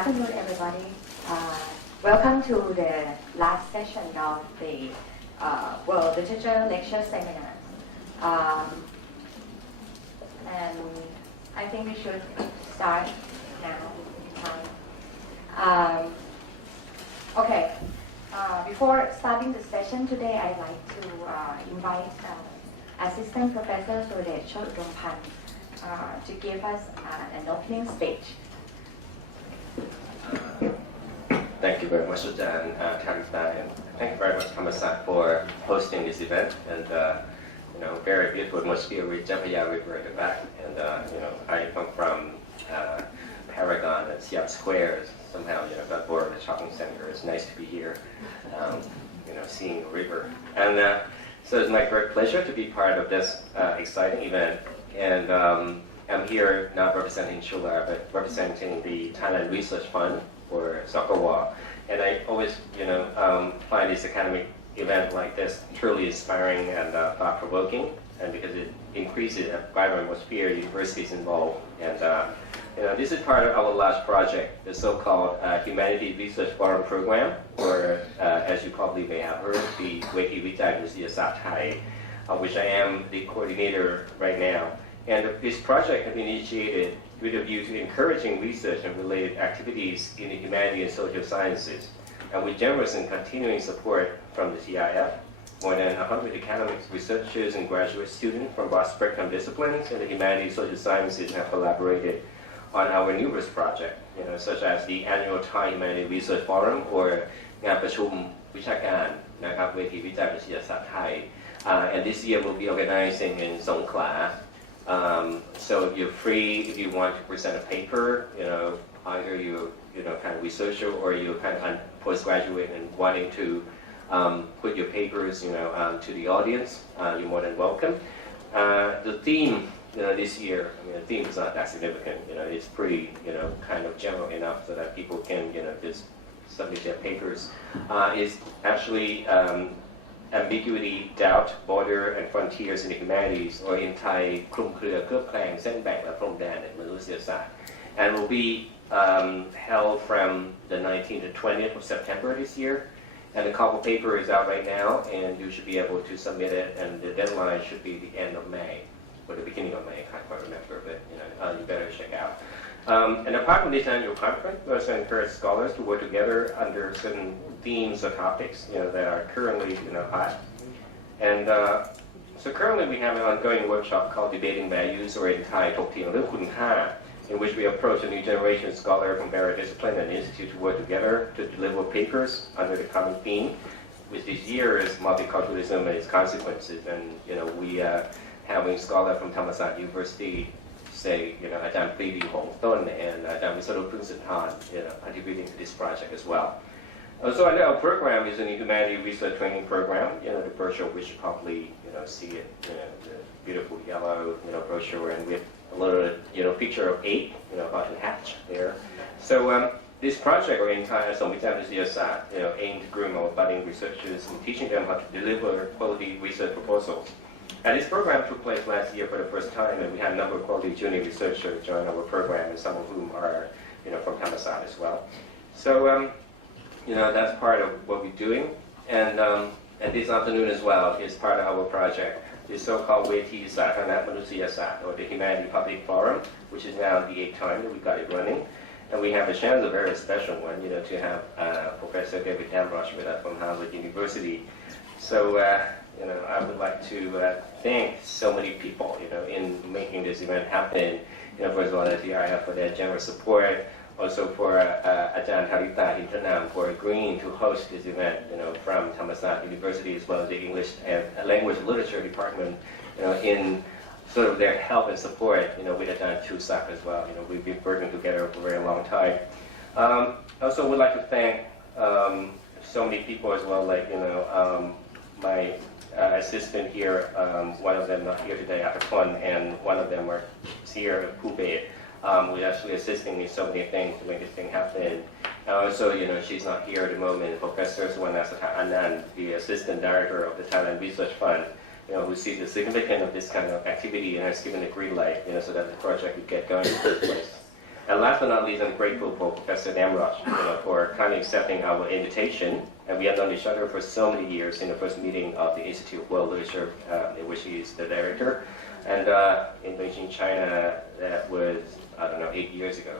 afternoon, everybody. Welcome to the last session of the World Literature Lecture Seminar. And I think we should start now. Okay. Before starting the session today, I'd like to invite Assistant Professor Suresh Chodongpan to give us an opening speech. Thank you very much, Sujan, Karita, and thank you very much, Thai for hosting this event. And very beautiful atmosphere with Jamphaya River at the back. And I come from Paragon and Siam Square. Somehow, got bored of the shopping center. It's nice to be here, seeing the river. And so it's my great pleasure to be part of this exciting event. And I'm here not representing Chula, but representing the Thailand Research Fund for Soccerwall. And I always, find this academic event like this truly inspiring and thought-provoking, and because it increases a vibrant atmosphere, universities involved. And this is part of our large project, the so-called Humanities Research Forum Program, or as you probably may have heard, the Weki Vichai Visayasath Thai, which I am the coordinator right now. And this project has been initiated with a view to encouraging research and related activities in the humanities and social sciences, and with generous and continuing support from the TIF. More than 100 academics, researchers, and graduate students from broad spectrum disciplines in the humanities and social sciences have collaborated on our numerous projects, such as the annual Thai Humanities Research Forum, or งานประชุมวิชาการนะครับเวทีวิจัยวิทยาศาสตร์ไทย and this year we'll be organizing in Songkhla. So if you're free, if you want to present a paper, either you kind of researcher or you're kind of postgraduate and wanting to put your papers, to the audience, you're more than welcome. The theme, this year, the theme is not that significant. It's pretty, kind of general enough so that people can, just submit their papers. It's actually ambiguity, doubt, border, and frontiers in the humanities, or in Thai, คลุมเครือเคลือบแคลงเส้นแบ่งและพรมแดนในมนุษยศาสตร์ and will be held from the 19th to 20th of September this year. And the call for paper is out right now, and you should be able to submit it, and the deadline should be the end of May, or the beginning of May, I can't quite remember, but you better check out. And apart from this annual conference, we also encourage scholars to work together under certain themes or topics, that are currently, hot. And so currently we have an ongoing workshop called Debating Values, or in Thai, ถกเถียงเรื่องคุณค่า in which we approach a new generation of scholars from various disciplines and institutes to work together to deliver papers under the common theme, which this year is multiculturalism and its consequences. And we are having scholars from Thammasat University, say, อาจารย์ปรีดีหงส์ต้น and อาจารย์วิศรุต พึ่งสุนทร contributing to this project as well. So our program is a humanities research training program, the brochure, which you probably, see it, the beautiful yellow, brochure, and with a little, picture of 8, about to hatch there. So this project, or in Thai, aimed to groom our budding researchers and teaching them how to deliver quality research proposals. And this program took place last year for the first time, and we had a number of quality junior researchers join our program, and some of whom are, from Thammasat as well. So, that's part of what we're doing. And this afternoon as well is part of our project, the so-called Weti Sathana Manusiyasat, or the Humanities Public Forum, which is now the 8th time that we got it running. And we have a chance, a very special one, to have Professor David Damrosch with us from Harvard University. So, I would like to thank so many people, in making this event happen. First of all, the TIF for their generous support. Also for Ajahn Harita Internam for agreeing to host this event, from Thammasat University, as well as the English and Language and Literature Department, in sort of their help and support, with Ajahn Chusak as well. We've been working together for a very long time. Also would like to thank so many people as well, like, my assistant here, one of them not here today, Akapon, and one of them are here, Pubet. Who's actually assisting me so many things to make this thing happen. Also, she's not here at the moment. Professor Suwanasatha Anand, the assistant director of the Thailand Research Fund, who sees the significance of this kind of activity and has given a green light, so that the project would get going in the first place. And last but not least, I'm grateful for Professor Damrosch, for kindly accepting our invitation. And we have known each other for so many years in the first meeting of the Institute of World Literature, in which he is the director. And in Beijing, China, that was, 8 years ago.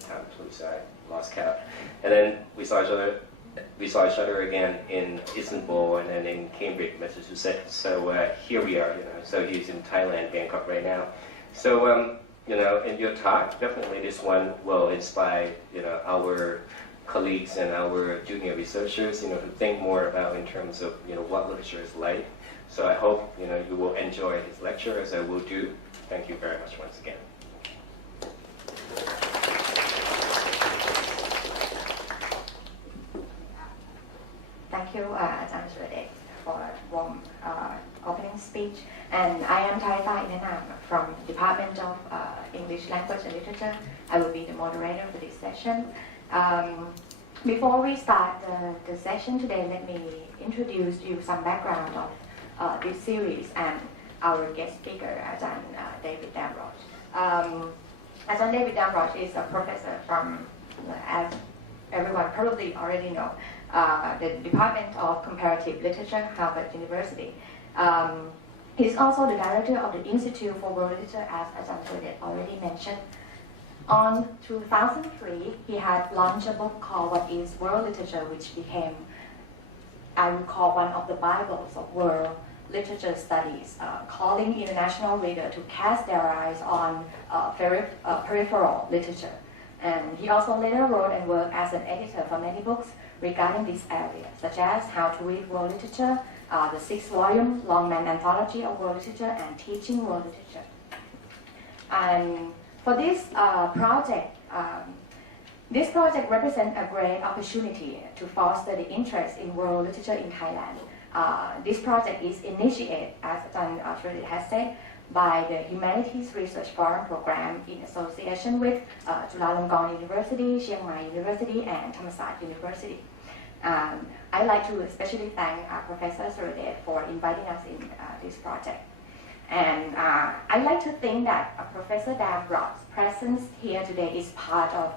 Time, please, I lost count. And then we saw each other again in Istanbul and then in Cambridge, Massachusetts. So here we are, So he's in Thailand, Bangkok right now. So, in your talk, definitely this one will inspire, our colleagues and our junior researchers, to think more about in terms of, what literature is like. So I hope, you will enjoy his lecture as I will do. Thank you very much once again. Thank you, Ajahn Suradej, for a warm opening speech. And I am Thaita Inanam from the Department of English Language and Literature. I will be the moderator for this session. Before we start the session today, let me introduce you some background of this series and our guest speaker, Ajahn David Damrosch. Ajahn David Damrosch is a professor from, as everyone probably already know, the Department of Comparative Literature, Harvard University. He's also the director of the Institute for World Literature, as Ajahn Suradej already mentioned. On 2003, he had launched a book called What is World Literature, which became, I would call, one of the Bibles of world literature studies, calling international readers to cast their eyes on peripheral literature. And he also later wrote and worked as an editor for many books regarding this area, such as How to Read World Literature, the 6-volume Longman Anthology of World Literature, and Teaching World Literature. And for this project represents a great opportunity to foster the interest in world literature in Thailand. This project is initiated, as Ajahn Suradej has said, by the Humanities Research Forum Program in association with Chulalongkorn University, Chiang Mai University, and Thammasat University. I'd like to especially thank Professor Suradej for inviting us in this project. And I'd like to think that Professor Damrosch's presence here today is part of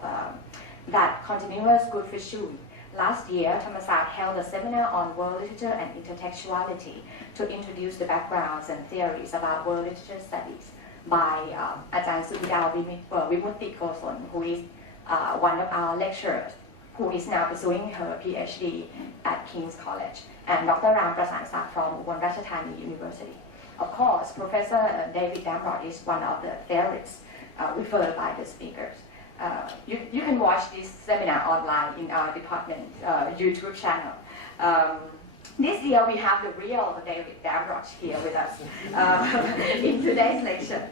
that continuous good pursuit. Last year, Thammasat held a seminar on world literature and intertextuality to introduce the backgrounds and theories about world literature studies by Ajahn Subhidao Vimutti Koson, who is one of our lecturers, who is now pursuing her PhD at King's College, and Dr. Ram Prasansak from Ubon Ratchathani University. Of course, Professor David Damrosch is one of the favorites referred by the speakers. You can watch this seminar online in our department YouTube channel. This year we have the real David Damrosch here with us in today's lecture.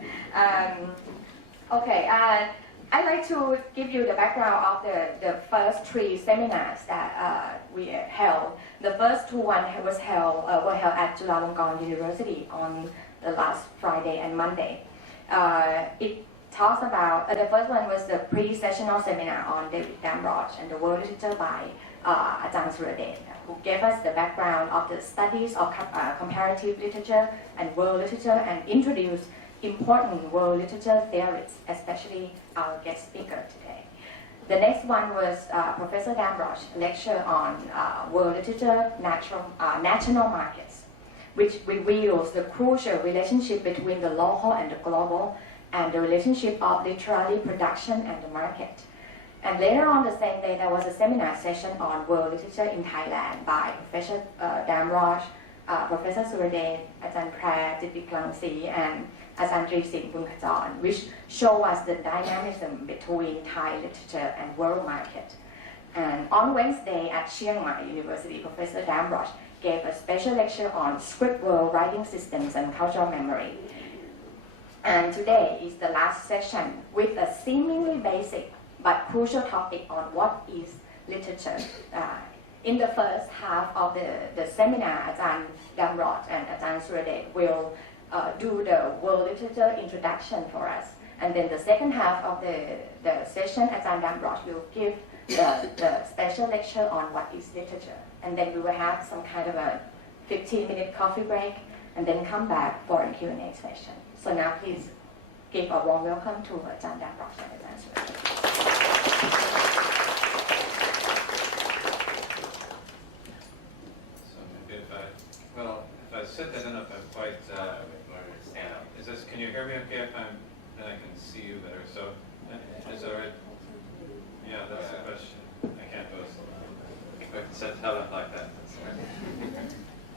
I'd like to give you the background of the first 3 seminars that we held. The first 2 were held at Chulalongkorn University on the last Friday and Monday. It talks about, the first one was the pre-sessional seminar on David Damrosch and the world literature by Ajahn Suradej, who gave us the background of the studies of comparative literature and world literature and introduced important world literature theories, especially our guest speaker today. The next one was Professor Damrosch's lecture on world literature national markets, which reveals the crucial relationship between the local and the global, and the relationship of literary production and the market. And later on the same day, there was a seminar session on world literature in Thailand by Professor Damrosch, Professor Suradej, Ajahn Phra Jitiklangsi, and Ajahn Trisinh Bunkajon, which show us the dynamism between Thai literature and world market. And on Wednesday at Chiang Mai University, Professor Damrosch gave a special lecture on script world writing systems and cultural memory. And today is the last session with a seemingly basic but crucial topic on what is literature. In the first half of the seminar, Ajahn Damrosch and Ajahn Suradej will do the world literature introduction for us. And then the second half of the session, Ajahn Damrosch will give the special lecture on what is literature. And then we will have some kind of a 15-minute coffee break and then come back for a Q&A session. So now please, give a warm welcome to Ajahn Damrosch and his answer. So maybe if I sit, I don't know if I'm quite. Stand up. Is this? Can you hear me okay? If I'm, then I can see you better. So is that right? Yeah, that's the question. I can't go. I can set it up like that. That's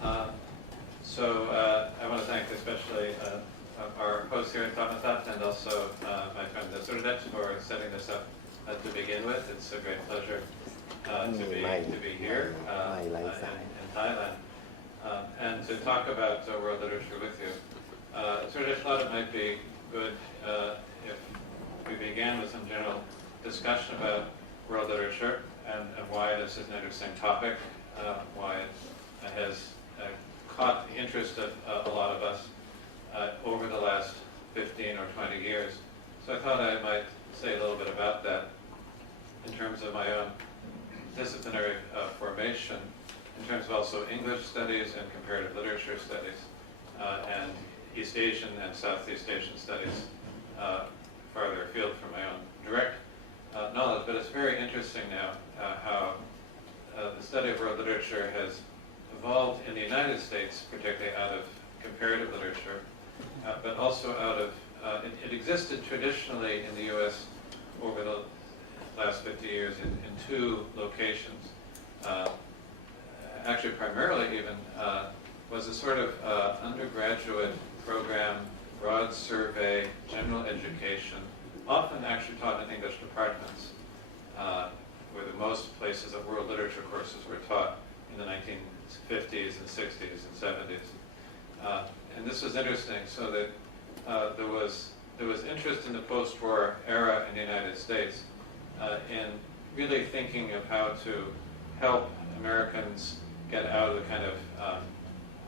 right. So I want to thank especially our host here at Damrosch and also my friend Surdesh for setting this up to begin with. It's a great pleasure to be here in Thailand and to talk about world literature with you. Surdesh thought it might be good if we began with some general discussion about world literature and why this is an interesting topic, why it has caught the interest of a lot of us over the last 15 or 20 years. So I thought I might say a little bit about that in terms of my own disciplinary formation, in terms of also English studies and comparative literature studies, and East Asian and Southeast Asian studies farther afield from my own direct knowledge. But it's very interesting now how the study of world literature has evolved in the United States, particularly out of comparative literature, but also out of, it existed traditionally in the U.S. over the last 50 years in two locations. Actually, primarily even, was a sort of undergraduate program, broad survey, general education, often actually taught in English departments, where the most places of world literature courses were taught in the 1950s and 60s and 70s. And this was interesting, so that there was interest in the post-war era in the United States in really thinking of how to help Americans get out of the kind of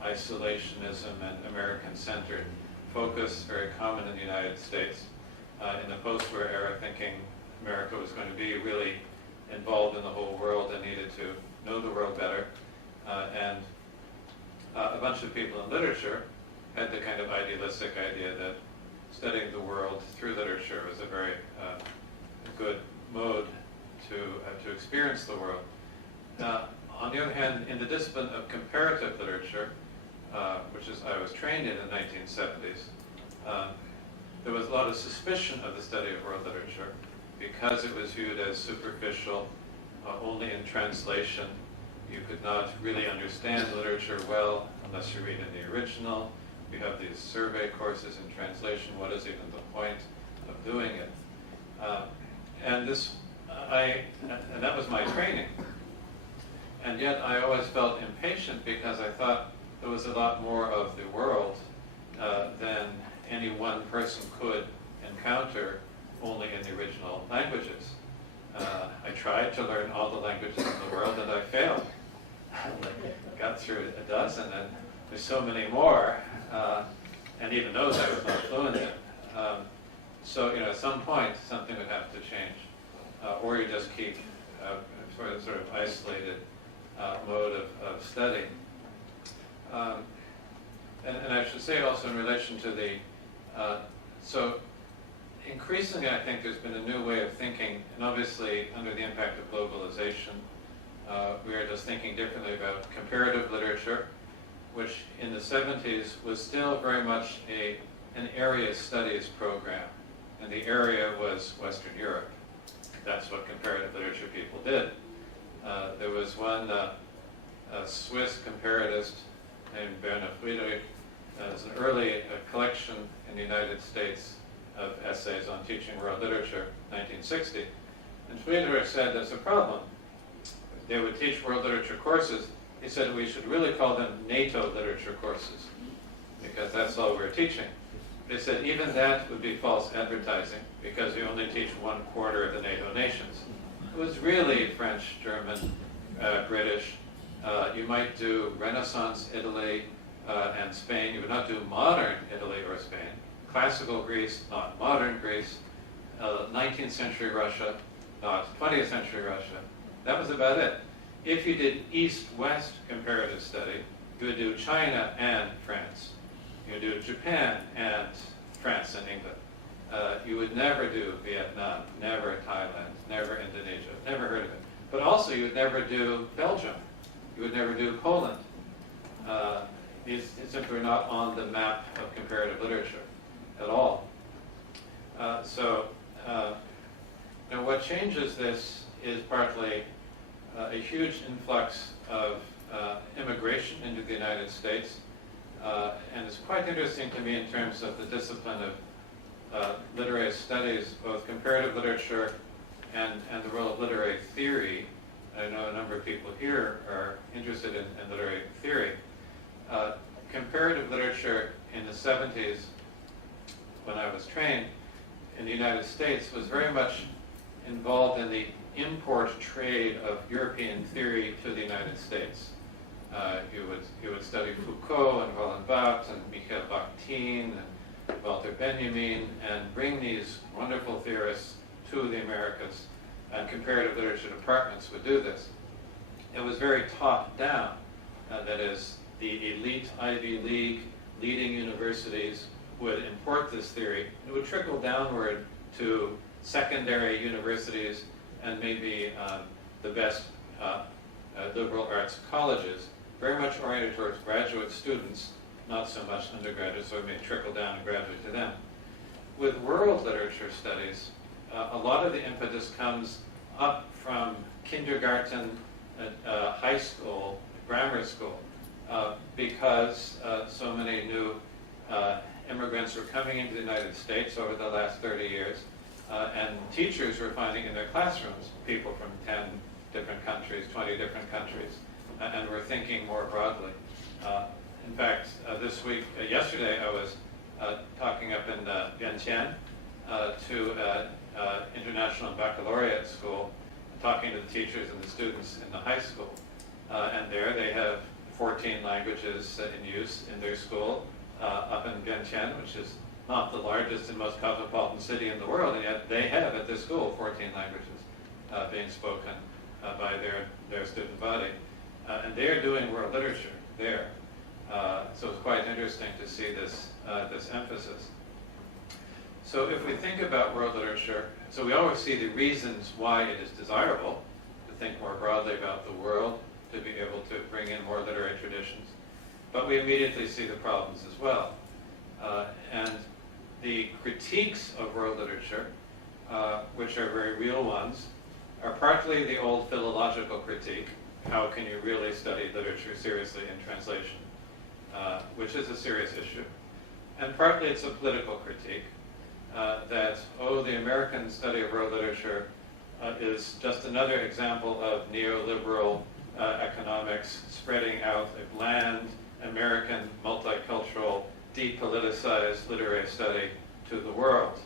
isolationism and American-centered focus, very common in the United States. In the post-war era, thinking America was going to be really involved in the whole world and needed to know the world better. And a bunch of people in literature had the kind of idealistic idea that studying the world through literature was a very good mode to experience the world. On the other hand, in the discipline of comparative literature, which is I was trained in the 1970s, there was a lot of suspicion of the study of world literature because it was viewed as superficial, only in translation. You could not really understand literature well unless you read in the original. You have these survey courses in translation. What is even the point of doing it? And that was my training. And yet I always felt impatient because I thought there was a lot more of the world than any one person could encounter only in the original languages. I tried to learn all the languages in the world and I failed. I got through a dozen and there's so many more, and even those I was not fluent in. So, at some point something would have to change, or you just keep sort of isolated mode of study. And I should say also in relation to the, so increasingly I think there's been a new way of thinking, and obviously under the impact of globalization, we are just thinking differently about comparative literature, which in the 70s was still very much an area studies program, and the area was Western Europe. That's what comparative literature people did. There was one Swiss comparatist named Werner Friedrich. There's an early collection in the United States of essays on teaching world literature, 1960. And Friedrich said there's a problem. They would teach world literature courses. He said we should really call them NATO literature courses, because that's all we're teaching. They said even that would be false advertising, because we only teach 1/4 of the NATO nations. It was really French, German, British. You might do Renaissance Italy and Spain. You would not do modern Italy or Spain. Classical Greece, not modern Greece. 19th century Russia, not 20th century Russia. That was about it. If you did East-West comparative study, you would do China and France. You would do Japan and France and England. You would never do Vietnam, never Thailand, never Indonesia, never heard of it. But also you would never do Belgium. You would never do Poland. These simply are not on the map of comparative literature at all. Now what changes this is partly a huge influx of immigration into the United States. And it's quite interesting to me in terms of the discipline of literary studies, both comparative literature and the role of literary theory. I know a number of people here are interested in literary theory. Comparative literature in the 70s, when I was trained in the United States, was very much involved in the import trade of European theory to the United States. You would study Foucault and Roland Barthes and Michael Bakhtin and Walter Benjamin and bring these wonderful theorists to the Americas, and comparative literature departments would do this. It was very top-down, that is, the elite Ivy League leading universities would import this theory. It would trickle downward to secondary universities and maybe the best liberal arts colleges, very much oriented towards graduate students, not so much undergraduates, so it may trickle down and graduate to them. With world literature studies, a lot of the impetus comes up from kindergarten, high school, grammar school, because so many new immigrants were coming into the United States over the last 30 years, and teachers were finding in their classrooms people from 10 different countries, 20 different countries, and were thinking more broadly. In fact, this week, yesterday, I was talking up in Vientiane to International Baccalaureate School, talking to the teachers and the students in the high school. And there they have 14 languages in use in their school up in Vientiane, which is not the largest and most cosmopolitan city in the world, and yet they have at their school 14 languages being spoken by their student body. And they're doing world literature there. So it's quite interesting to see this emphasis. So if we think about world literature, so we always see the reasons why it is desirable to think more broadly about the world, to be able to bring in more literary traditions. But we immediately see the problems as well. And the critiques of world literature, which are very real ones, are partly the old philological critique, how can you really study literature seriously in translation, which is a serious issue. And partly it's a political critique, that, the American study of world literature is just another example of neoliberal economics spreading out a bland, American, multicultural, depoliticized literary study to the world.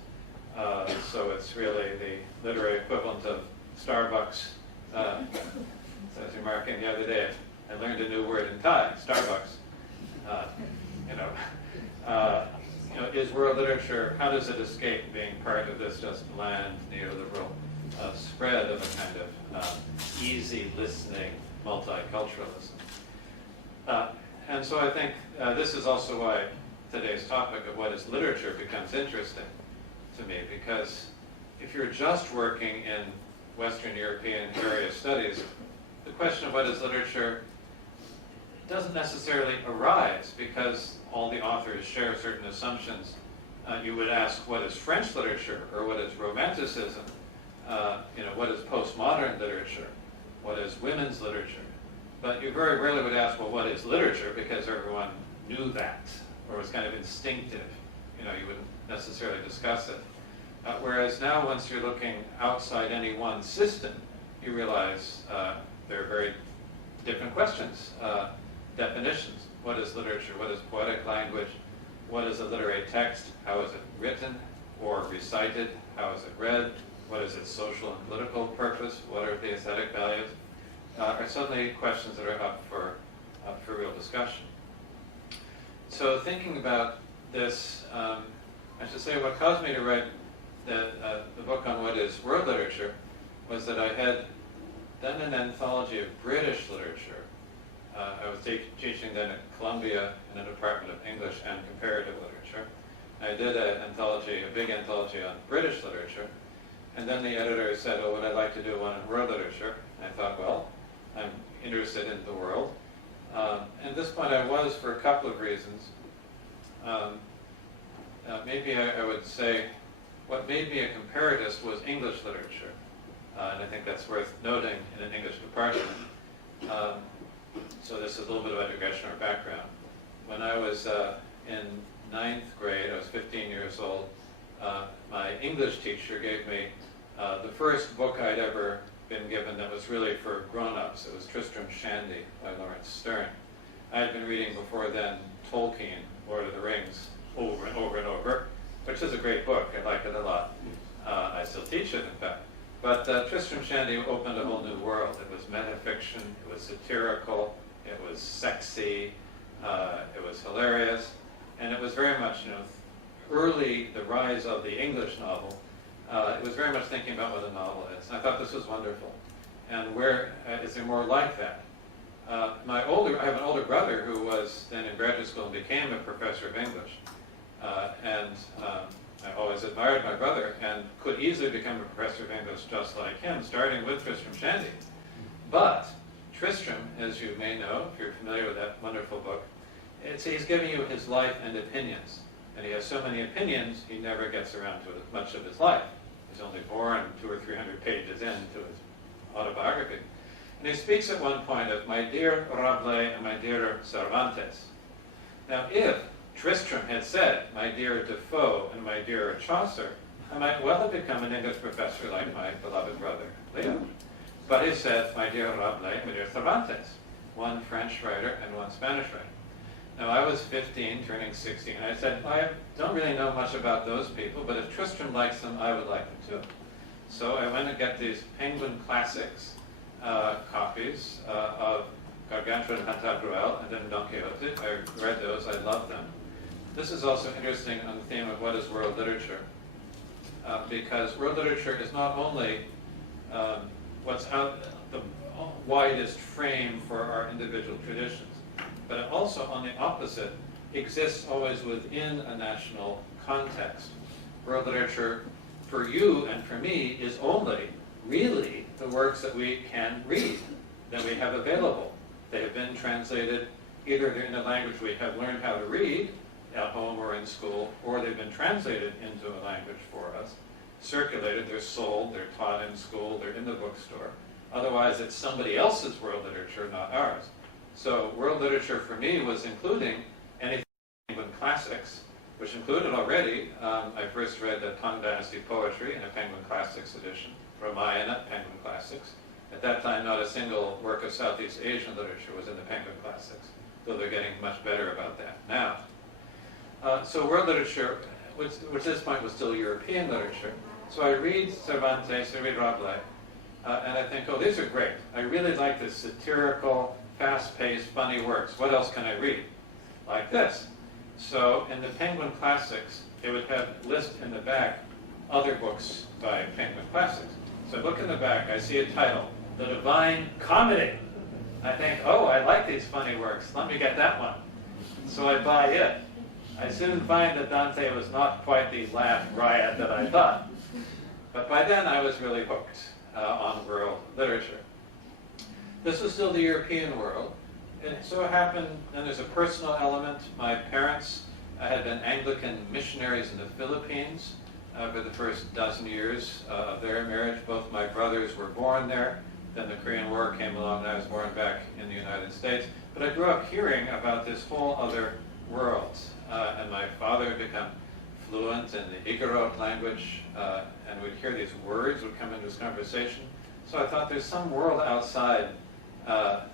So it's really the literary equivalent of Starbucks. As you're marking the other day, I learned a new word in Thai, Starbucks. Is world literature, how does it escape being part of this just bland neoliberal spread of a kind of easy listening multiculturalism? And so I think this is also why today's topic of what is literature becomes interesting to me, because if you're just working in Western European area studies, the question of what is literature doesn't necessarily arise because all the authors share certain assumptions. You would ask, what is French literature, or what is Romanticism? What is postmodern literature? What is women's literature? But you very rarely would ask, well, what is literature? Because everyone knew that, or it was kind of instinctive. You wouldn't necessarily discuss it. Whereas now, once you're looking outside any one system, you realize there are very different questions, definitions. What is literature? What is poetic language? What is a literary text? How is it written or recited? How is it read? What is its social and political purpose? What are the aesthetic values? Are suddenly questions that are up for real discussion. So thinking about this, I should say what caused me to write the book on what is world literature was that I had done an anthology of British literature. I was teaching then at Columbia in the Department of English and Comparative Literature. I did a big anthology on British literature, and then the editor said, oh, would I like to do one on world literature? And I thought, well, I'm interested in the world. At this point I was for a couple of reasons. Maybe I would say what made me a comparatist was English literature, and I think that's worth noting in an English department. So this is a little bit of a digression or background. When I was in 9th grade, I was 15 years old, my English teacher gave me the first book I'd ever been given that was really for grown-ups. It was Tristram Shandy by Lawrence Sterne. I had been reading before then Tolkien, Lord of the Rings, over and over and over, which is a great book. I like it a lot. I still teach it, in fact. But Tristram Shandy opened a whole new world. It was metafiction, it was satirical, it was sexy, it was hilarious, and it was very much, early, the rise of the English novel. It was very much thinking about what a novel is. And I thought this was wonderful. And where is there more like that? I have an older brother who was then in graduate school and became a professor of English. I always admired my brother and could easily become a professor of English just like him, starting with Tristram Shandy. But Tristram, as you may know, if you're familiar with that wonderful book, he's giving you his life and opinions. And he has so many opinions, he never gets around to much of his life. He's only born 200 or 300 pages into his autobiography. And he speaks at one point of my dear Rabelais and my dear Cervantes. Now, if Tristram had said, my dear Defoe and my dear Chaucer, I might well have become an English professor like my beloved brother, Leo. But he said, my dear Rabelais and my dear Cervantes, one French writer and one Spanish writer. Now, I was 15, turning 16, and I said, I don't really know much about those people, but if Tristram likes them, I would like them too. So I went and got these Penguin Classics copies of Gargantua and Pantagruel, and then Don Quixote. I read those, I loved them. This is also interesting on the theme of what is world literature, because world literature is not only what's out the widest frame for our individual traditions, but it also, on the opposite, exists always within a national context. World literature, for you and for me, is only really the works that we can read, that we have available. They have been translated, either they're in a language we have learned how to read at home or in school, or they've been translated into a language for us, circulated, they're sold, they're taught in school, they're in the bookstore. Otherwise, it's somebody else's world literature, not ours. So world literature for me was including anything Penguin Classics, which included already, I first read the Tang Dynasty poetry in a Penguin Classics edition, Ramayana, Penguin Classics. At that time, not a single work of Southeast Asian literature was in the Penguin Classics, though they're getting much better about that now. So world literature, which at this point was still European literature. So I read Cervantes, I read Rabelais, and I think, oh, these are great. I really like this satirical, fast-paced, funny works. What else can I read? Like this. So in the Penguin Classics, they would have list in the back other books by Penguin Classics. So I look in the back, I see a title, The Divine Comedy. I think, oh, I like these funny works. Let me get that one. So I buy it. I soon find that Dante was not quite the laugh riot that I thought. But by then I was really hooked on world literature. This was still the European world. And so it happened, and there's a personal element. My parents had been Anglican missionaries in the Philippines for the first dozen years of their marriage. Both my brothers were born there. Then the Korean War came along, and I was born back in the United States. But I grew up hearing about this whole other world. And my father had become fluent in the Igorot language, and we'd hear these words would come into his conversation. So I thought there's some world outside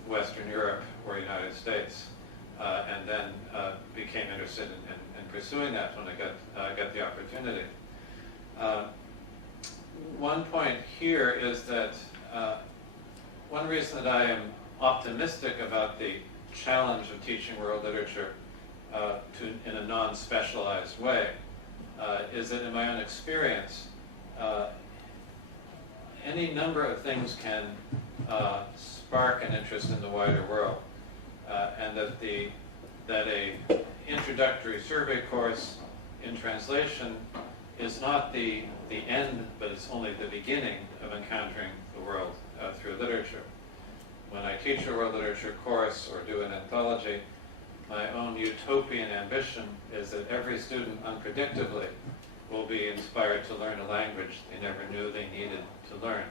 Western Europe or United States, and then became interested in pursuing that when I got the opportunity. One point here is that one reason that I am optimistic about the challenge of teaching world literature in a non-specialized way is that in my own experience, any number of things can spark an interest in the wider world, and that a introductory survey course in translation is not the end, but it's only the beginning of encountering the world through literature. When I teach a world literature course or do an anthology, my own utopian ambition is that every student unpredictably will be inspired to learn a language they never knew they needed to learn.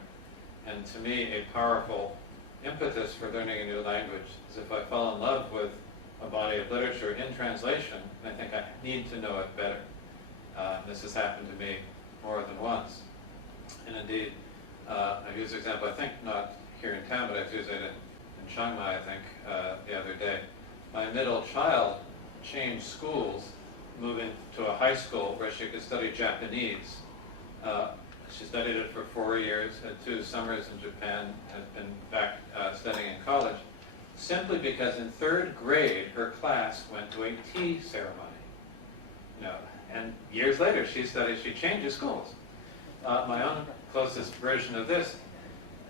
And to me, a powerful impetus for learning a new language is if I fall in love with a body of literature in translation, and I think I need to know it better. This has happened to me more than once. And indeed, I've used the example, I think not here in town, but I've used it in Chiang Mai, I think, the other day. My middle child changed schools, moving to a high school where she could study Japanese. She studied it for 4 years, had 2 summers in Japan, had been back studying in college, simply because in 3rd grade her class went to a tea ceremony. You know, and years later she changes schools. My own closest version of this,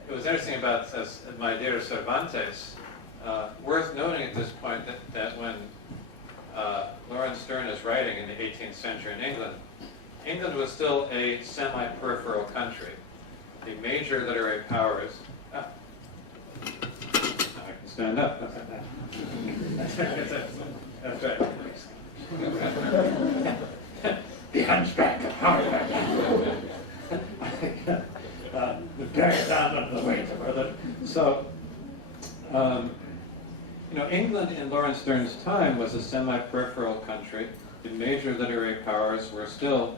it was interesting about my dear Cervantes, worth noting at this point that when Lawrence Sterne is writing in the 18th century in England, England was still a semi-peripheral country. The major literary powers... I can stand up. That's right. The hunchback of Harvard. The bear down under the weight of her. So, you know, England in Lawrence Sterne's time was a semi-peripheral country. The major literary powers was still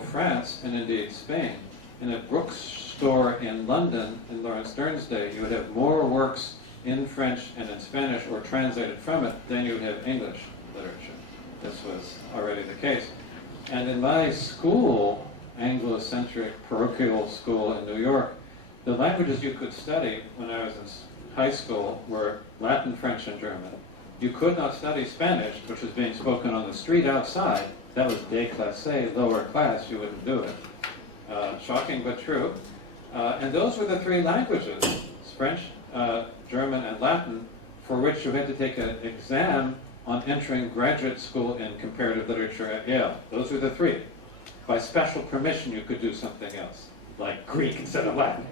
France and indeed Spain. In a bookstore in London in Lawrence Sterne's day, you would have more works in French and in Spanish or translated from it than you would have English literature. This was already the case. And in my school, Anglo-centric parochial school in New York, the languages you could study when I was in high school were Latin, French, and German. You could not study Spanish, which was being spoken on the street outside. That was déclassé, lower class, you wouldn't do it. Shocking but true. And those were the 3 languages, French, German, and Latin, for which you had to take an exam on entering graduate school in comparative literature at Yale. Those were the 3. By special permission, you could do something else, like Greek instead of Latin,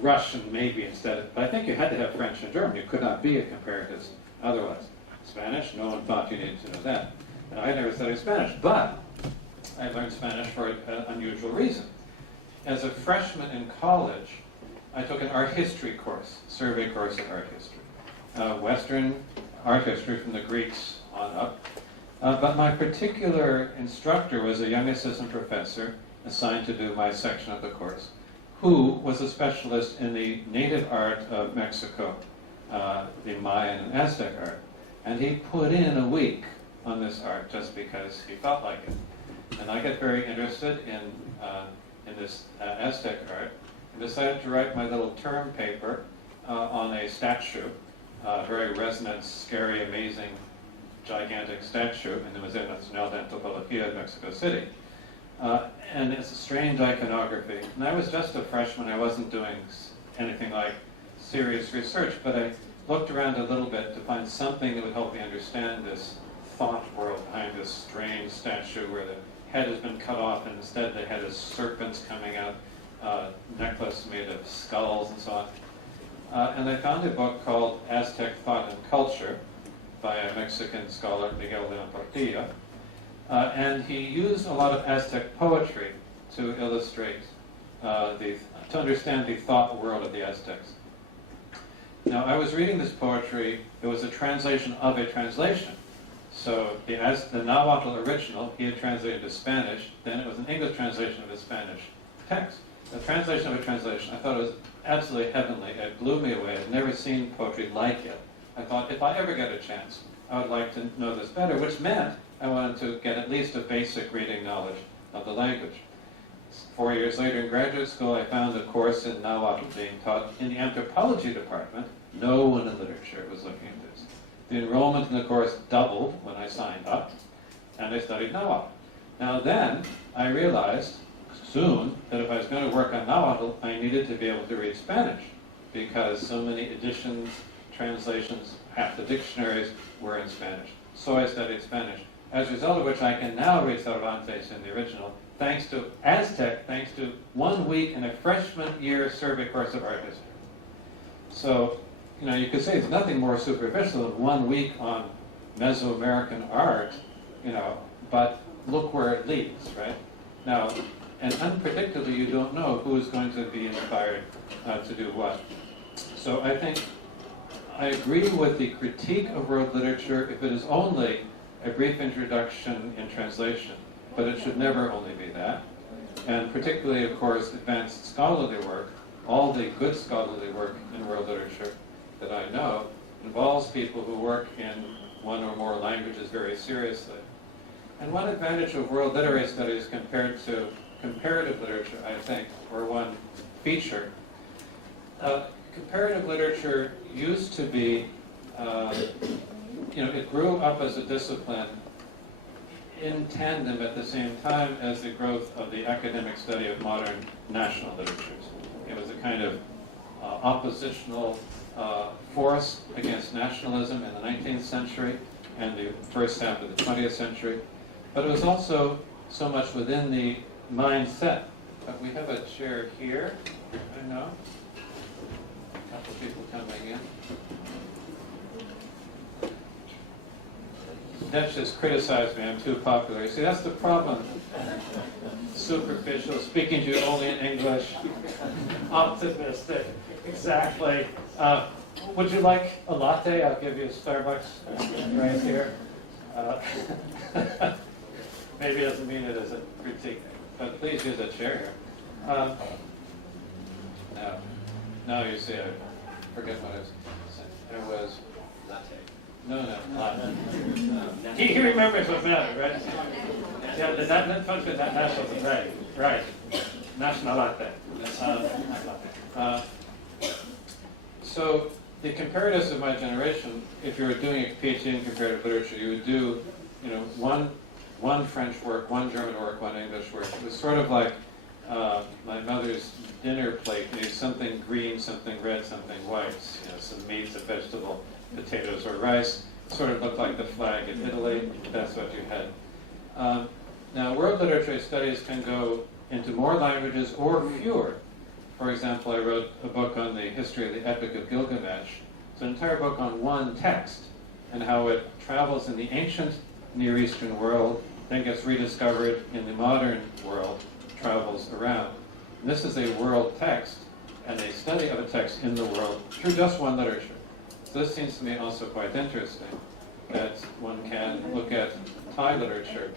Russian maybe instead of, but I think you had to have French and German. You could not be a comparatist otherwise. Spanish, no one thought you needed to know that. And I never studied Spanish, but I learned Spanish for an unusual reason. As a freshman in college, I took an art history course, survey course in art history. Western art history from the Greeks on up. But my particular instructor was a young assistant professor assigned to do my section of the course, who was a specialist in the native art of Mexico, the Mayan and Aztec art. And he put in a week on this art just because he felt like it. And I got very interested in this Aztec art and decided to write my little term paper on a statue, very resonant, scary, amazing, gigantic statue in the Museo Nacional de Antropología in Mexico City. And it's a strange iconography. And I was just a freshman. I wasn't doing anything like serious research, but I looked around a little bit to find something that would help me understand this thought world behind this strange statue where the head has been cut off and instead the head is serpents coming out, necklace made of skulls and so on. And I found a book called Aztec Thought and Culture by a Mexican scholar, Miguel de la Portilla. And he used a lot of Aztec poetry to illustrate, to understand the thought world of the Aztecs. Now, I was reading this poetry. It was a translation of a translation. So the Nahuatl original, he had translated to Spanish. Then it was an English translation of a Spanish text. A translation of a translation. I thought it was absolutely heavenly. It blew me away. I'd never seen poetry like it. I thought, if I ever get a chance, I would like to know this better, which meant I wanted to get at least a basic reading knowledge of the language. 4 years later in graduate school, I found a course in Nahuatl being taught in the anthropology department. No one in literature was looking at this. The enrollment in the course doubled when I signed up, and I studied Nahuatl. Now then, I realized soon that if I was going to work on Nahuatl, I needed to be able to read Spanish, because so many editions, translations, half the dictionaries were in Spanish. So I studied Spanish. as a result of which I can now read Cervantes in the original, thanks to Aztec, thanks to 1 week in a freshman year survey course of art history. So, you could say there's nothing more superficial than 1 week on Mesoamerican art, but look where it leads, right? Now, and unpredictably, you don't know who is going to be inspired to do what. So I think I agree with the critique of world literature if it is only a brief introduction in translation, but it should never only be that. And particularly, of course, advanced scholarly work, all the good scholarly work in world literature that I know involves people who work in one or more languages very seriously. And one advantage of world literary studies compared to comparative literature, I think, or one feature, comparative literature used to be, it grew up as a discipline in tandem at the same time as the growth of the academic study of modern national literatures. It was a kind of oppositional force against nationalism in the 19th century and the first half of the 20th century. But it was also so much within the mindset. We have a chair here, I know. A couple of people coming in. Dutch just criticized me, I'm too popular. You see, that's the problem. Superficial, speaking to you only in English. Optimistic, exactly. Would you like a latte? I'll give you a Starbucks right here. Maybe it doesn't mean it as a critique, but please use a chair here. Now you see, I forget what I was saying. There was latte. No. He remembers what mattered, right? Yeah, that function, that national, right. National latte. So the comparatives of my generation, if you were doing a PhD in comparative literature, you would do, one French work, one German work, one English work. It was sort of like my mother's dinner plate. Something green, something red, something white. Some meats, a vegetable, potatoes or rice. Sort of looked like the flag in Italy. That's what you had. Now, world literature studies can go into more languages or fewer. For example, I wrote a book on the history of the Epic of Gilgamesh. It's an entire book on one text and how it travels in the ancient Near Eastern world, then gets rediscovered in the modern world, travels around. And this is a world text and a study of a text in the world through just one literature. So this seems to me also quite interesting, that one can look at Thai literature,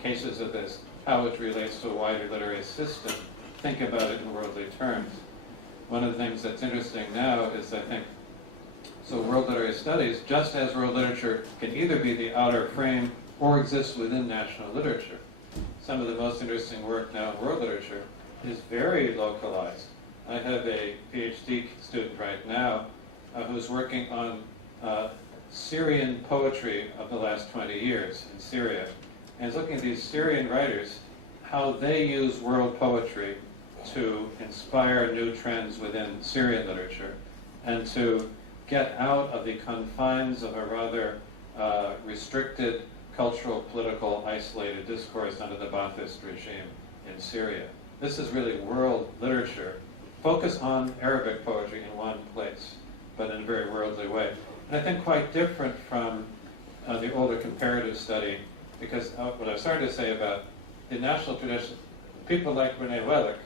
cases of this, how it relates to a wider literary system, think about it in worldly terms. One of the things that's interesting now is, I think, so world literary studies, just as world literature can either be the outer frame or exist within national literature. Some of the most interesting work now in world literature is very localized. I have a PhD student right now who's working on Syrian poetry of the last 20 years in Syria. And is looking at these Syrian writers, how they use world poetry to inspire new trends within Syrian literature and to get out of the confines of a rather restricted cultural, political, isolated discourse under the Ba'athist regime in Syria. This is really world literature. Focus on Arabic poetry in one place, but in a very worldly way. And I think quite different from the older comparative study, because what I started to say about the national tradition, people like René Wellick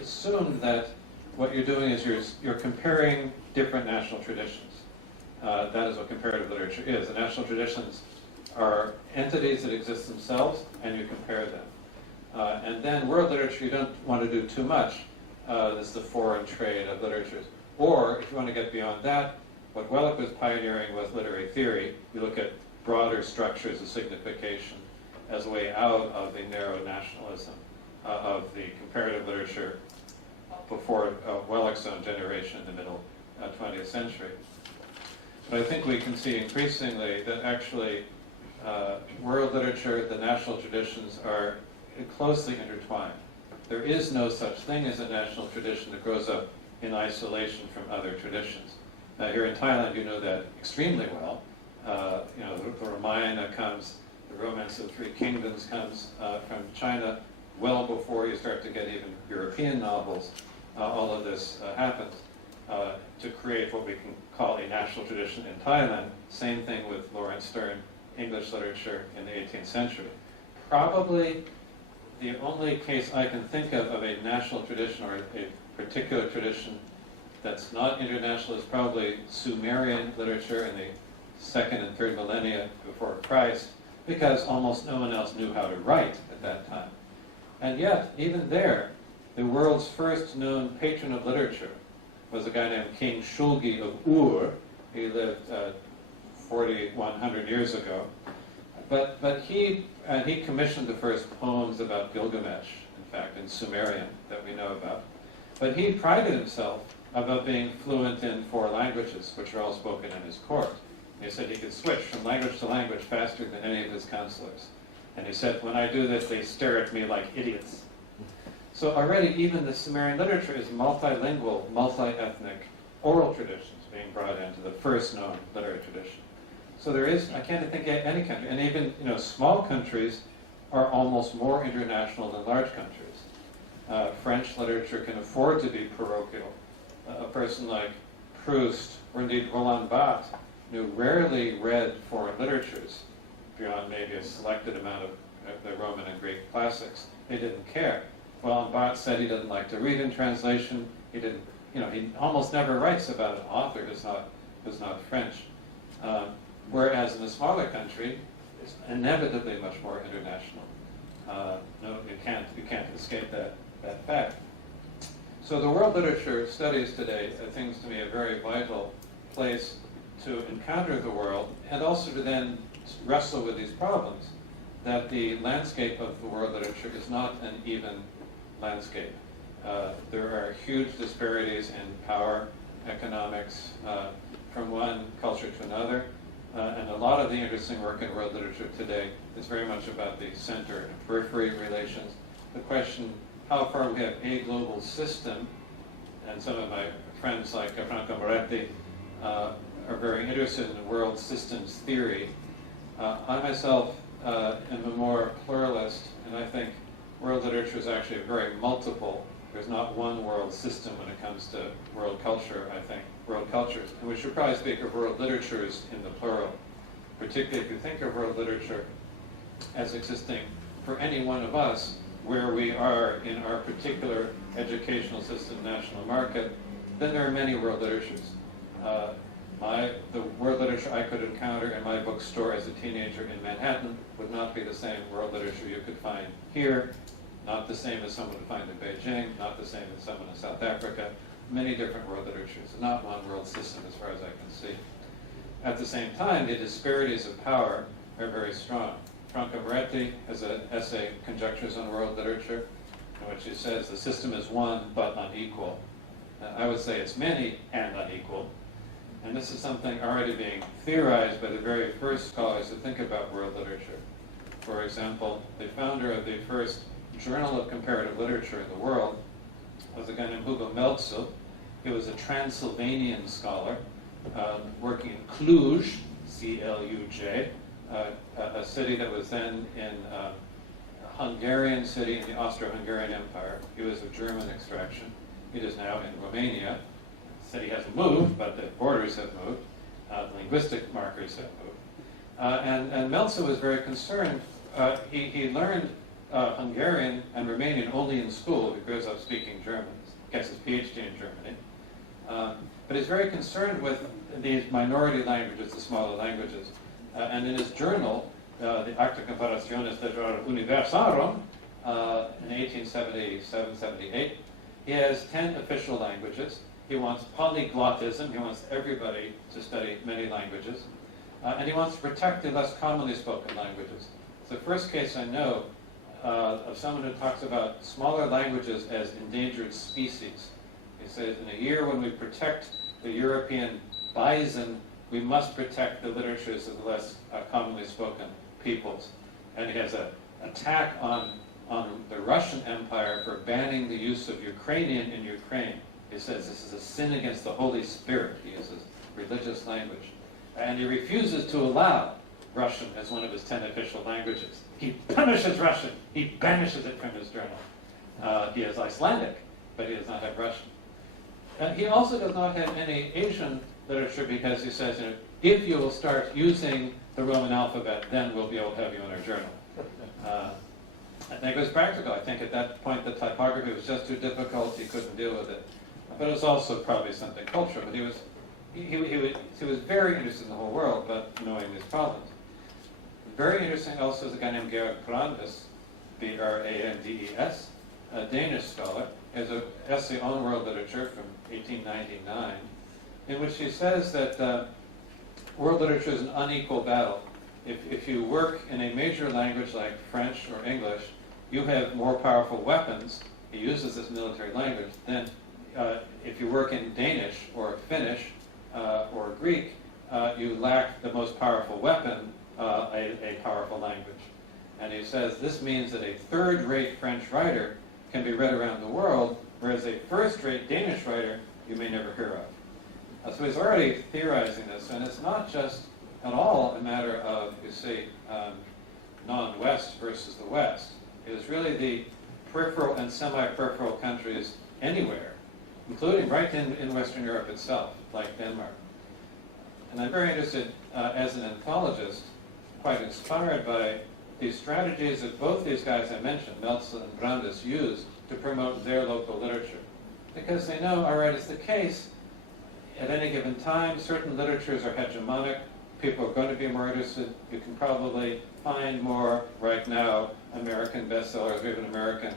assumed that what you're doing is you're comparing different national traditions. That is what comparative literature is. The national traditions are entities that exist themselves, and you compare them. And then world literature, you don't want to do too much. This is the foreign trade of literatures. Or, if you want to get beyond that, what Wellick was pioneering was literary theory. You look at broader structures of signification as a way out of the narrow nationalism of the comparative literature before Wellick's own generation in the middle 20th century. But I think we can see increasingly that actually world literature, the national traditions are closely intertwined. There is no such thing as a national tradition that grows up in isolation from other traditions. Now here in Thailand, you know that extremely well. The Ramayana comes The Romance of Three Kingdoms comes from China well before you start to get even European novels. All of this happens to create what we can call a national tradition in Thailand. Same thing with Lawrence Stern, English literature in the 18th century. Probably the only case I can think of a national tradition or a particular tradition that's not international is probably Sumerian literature in the 2nd and 3rd millennia before Christ, because almost no one else knew how to write at that time. And yet, even there, the world's first known patron of literature was a guy named King Shulgi of Ur. He lived 4,100 years ago. But he commissioned the first poems about Gilgamesh, in fact, in Sumerian that we know about. But he prided himself about being fluent in 4 languages, which are all spoken in his court. He said he could switch from language to language faster than any of his counselors. And he said, when I do this, they stare at me like idiots. So already even the Sumerian literature is multilingual, multi-ethnic oral traditions being brought into the first known literary tradition. So there is, I can't think of any country, and even small countries are almost more international than large countries. French literature can afford to be parochial. A person like Proust, or indeed Roland Barthes, rarely read foreign literatures beyond maybe a selected amount of the Roman and Greek classics. They didn't care. Roland Barthes said he doesn't like to read in translation. He didn't, he almost never writes about an author who's not French. Whereas in a smaller country, it's inevitably much more international. No, you can't escape that fact. So the world literature studies today seems to me a very vital place to encounter the world, and also to then wrestle with these problems, that the landscape of the world literature is not an even landscape. There are huge disparities in power, economics, from one culture to another, and a lot of the interesting work in world literature today is very much about the center and periphery relations. The question, how far we have a global system, and some of my friends like Franco Moretti are very interested in world systems theory. I myself am a more pluralist, and I think world literature is actually very multiple. There's not one world system when it comes to world culture, I think. World cultures. And we should probably speak of world literatures in the plural. Particularly if you think of world literature as existing for any one of us, where we are in our particular educational system, national market, then there are many world literatures. The world literature I could encounter in my bookstore as a teenager in Manhattan would not be the same world literature you could find here, not the same as someone would find in Beijing, not the same as someone in South Africa. Many different world literatures, not one world system as far as I can see. At the same time, the disparities of power are very strong. Franco Moretti has an essay, Conjectures on World Literature, in which he says the system is one but unequal. I would say it's many and unequal. And this is something already being theorized by the very first scholars who think about world literature. For example, the founder of the first journal of comparative literature in the world was a guy named Hugo Meltzer. He was a Transylvanian scholar working in Cluj, C-L-U-J, a city that was then in a Hungarian city in the Austro-Hungarian Empire. He was of German extraction. It is now in Romania. The city hasn't moved, but the borders have moved. Linguistic markers have moved. And Meltzer was very concerned. He learned Hungarian and Romanian only in school. He grows up speaking German. He gets his PhD in Germany. But he's very concerned with these minority languages, the smaller languages. And in his journal, the Acta Comparationes de Universarum, in 1877-78, he has 10 official languages. He wants polyglottism. He wants everybody to study many languages. And he wants to protect the less commonly spoken languages. It's the first case I know of someone who talks about smaller languages as endangered species. He says, in a year when we protect the European bison, we must protect the literatures of the less commonly spoken peoples. And he has an attack on the Russian Empire for banning the use of Ukrainian in Ukraine. He says this is a sin against the Holy Spirit. He uses religious language. And he refuses to allow Russian as one of his 10 official languages. He punishes Russian. He banishes it from his journal. He is Icelandic, but he does not have Russian. He also does not have any Asian literature because he says, if you will start using the Roman alphabet, then we'll be able to have you in our journal. I think it was practical. I think at that point the typography was just too difficult. He couldn't deal with it. But it was also probably something cultural. But he was very interested in the whole world, but knowing these problems. Very interesting also is a guy named Georg Brandes, B-R-A-N-D-E-S, a Danish scholar. He has an essay on world literature from 1899, in which he says that world literature is an unequal battle. If you work in a major language like French or English, you have more powerful weapons. He uses this military language. Then if you work in Danish or Finnish or Greek, you lack the most powerful weapon, a powerful language. And he says this means that a third-rate French writer can be read around the world, whereas a first-rate Danish writer you may never hear of. So he's already theorizing this, and it's not just at all a matter of, you see, non-West versus the West. It is really the peripheral and semi-peripheral countries anywhere, including right in Western Europe itself, like Denmark. And I'm very interested, as an anthologist, quite inspired by these strategies that both these guys I mentioned, Meltzer and Brandes, use to promote their local literature. Because they know, all right, it's the case, at any given time, certain literatures are hegemonic, people are going to be more interested, you can probably find more, right now, American bestsellers, or even American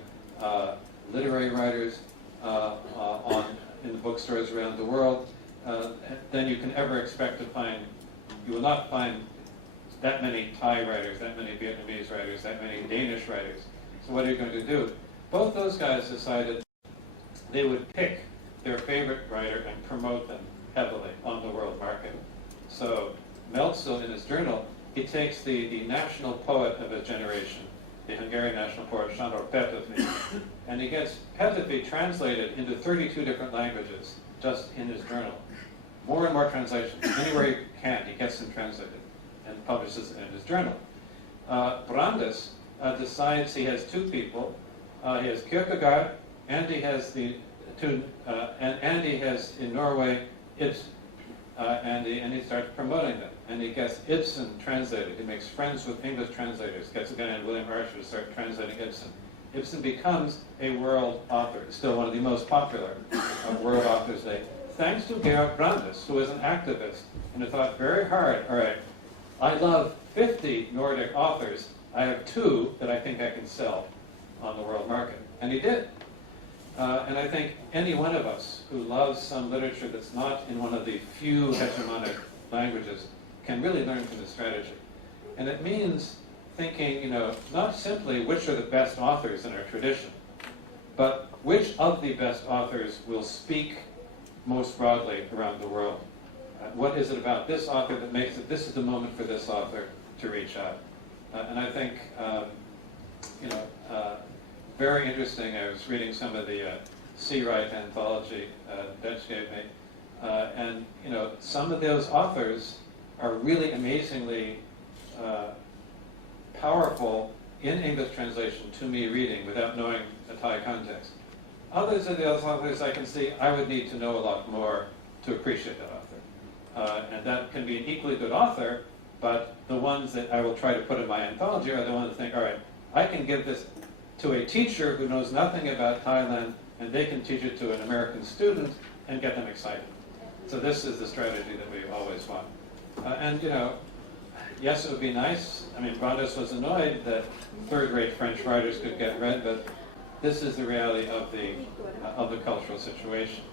literary writers in the bookstores around the world, than you can ever expect to find. You will not find that many Thai writers, that many Vietnamese writers, that many Danish writers. So what are you going to do? Both those guys decided they would pick their favorite writer and promote them heavily on the world market. So Meltzer, in his journal, he takes the national poet of his generation, the Hungarian national poet Sándor Petőfi, and he gets Petőfi translated into 32 different languages just in his journal. More and more translations. Anywhere he can, he gets them translated and publishes it in his journal. Brandes decides he has two people. He has Kierkegaard, and he has and he has in Norway Ibsen, and he starts promoting them. And he gets Ibsen translated. He makes friends with English translators. Gets a guy named William Archer to start translating Ibsen. Ibsen becomes a world author. Still one of the most popular of world authors today, thanks to Georg Brandes, who is an activist and who thought very hard. All right. I love 50 Nordic authors. I have 2 that I think I can sell on the world market. And he did. And I think any one of us who loves some literature that's not in one of the few hegemonic languages can really learn from this strategy. And it means thinking, not simply which are the best authors in our tradition, but which of the best authors will speak most broadly around the world. What is it about this author that makes it, this is the moment for this author to reach out? And I think, very interesting, I was reading some of the Seawright anthology Dutch gave me, and, some of those authors are really amazingly powerful in English translation to me reading without knowing the Thai context. Others of the other authors I can see I would need to know a lot more to appreciate that author. And that can be an equally good author, but the ones that I will try to put in my anthology are the ones that think, all right, I can give this to a teacher who knows nothing about Thailand, and they can teach it to an American student and get them excited. So this is the strategy that we always want. And, yes, it would be nice. I mean, Brandes was annoyed that third-rate French writers could get read, but this is the reality of the cultural situation.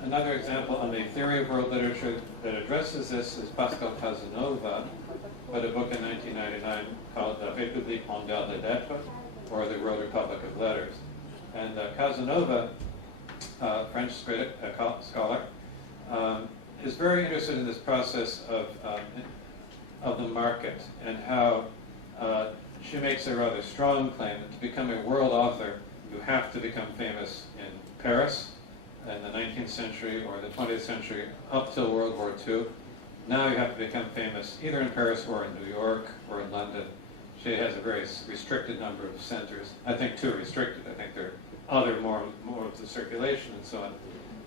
Another example on the theory of world literature that addresses this is Pascal Casanova, wrote a book in 1999 called La République mondiale des lettres, or the World Republic of Letters. And Casanova, French critic, scholar, is very interested in this process of the market and how she makes a rather strong claim that to become a world author, you have to become famous in Paris in the 19th century or the 20th century up till World War II, now you have to become famous either in Paris or in New York or in London. She has a very restricted number of centers. I think too restricted. I think there are other modes of circulation and so on.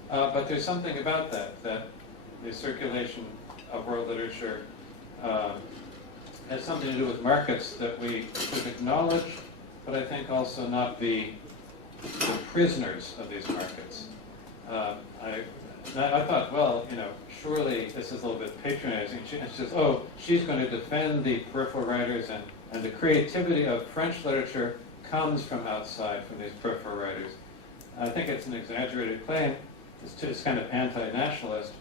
But there's something about that the circulation of world literature has something to do with markets that we should acknowledge, but I think also not be the prisoners of these markets. I thought, well, surely this is a little bit patronizing. She says, oh, she's going to defend the peripheral writers, and the creativity of French literature comes from outside, from these peripheral writers. I think it's an exaggerated claim. It's kind of anti-nationalist,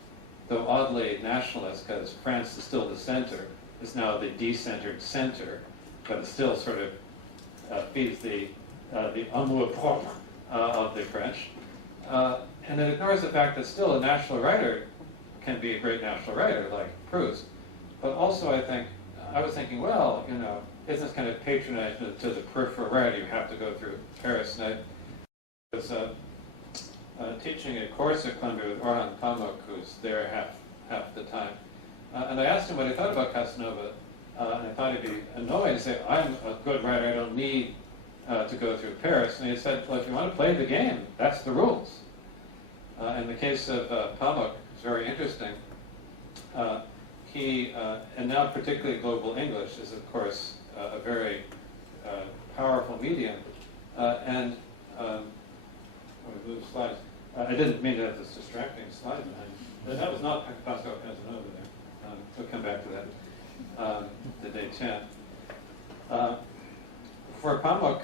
though oddly nationalist, because France is still the center. It's now the decentered center, but it still sort of feeds the amour propre of the French. And it ignores the fact that still a national writer can be a great national writer, like Proust. But also I was thinking, well, isn't this kind of patronizing to the peripheral writer? You have to go through Paris. And I was teaching a course at Columbia with Orhan Pamuk, who's there half the time. And I asked him what he thought about Casanova, and I thought he'd be annoyed and say, I'm a good writer, I don't need to go through Paris. And he said, well, if you want to play the game, that's the rules. In the case of Pamuk, it's very interesting. He, and now particularly global English, is of course a very powerful medium. And move slides. I didn't mean to have this distracting slide behind. That was not Pascal Casanova there. We'll come back to that, the day 10. For Pamuk,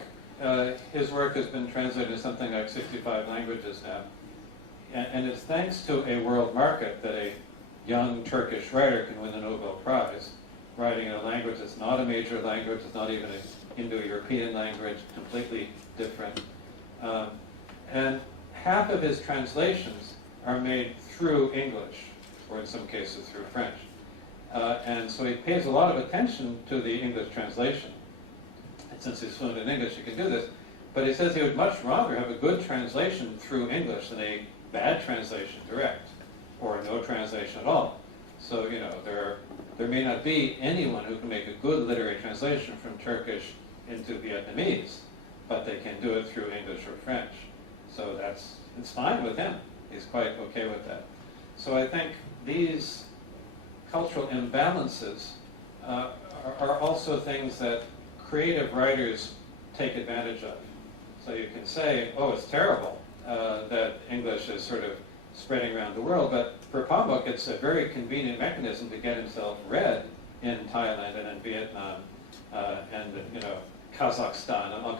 his work has been translated into something like 65 languages now. And it's thanks to a world market that a young Turkish writer can win the Nobel Prize, writing in a language that's not a major language, it's not even an Indo-European language, completely different. And half of his translations are made through English, or in some cases through French. And so he pays a lot of attention to the English translation. And since he's fluent in English, he can do this. But he says he would much rather have a good translation through English than a bad translation direct, or no translation at all. So, there may not be anyone who can make a good literary translation from Turkish into Vietnamese, but they can do it through English or French. So it's fine with him. He's quite okay with that. So I think these cultural imbalances are also things that creative writers take advantage of. So you can say, oh, it's terrible that English is sort of spreading around the world, but for Pamuk, it's a very convenient mechanism to get himself read in Thailand and in Vietnam and Kazakhstan and all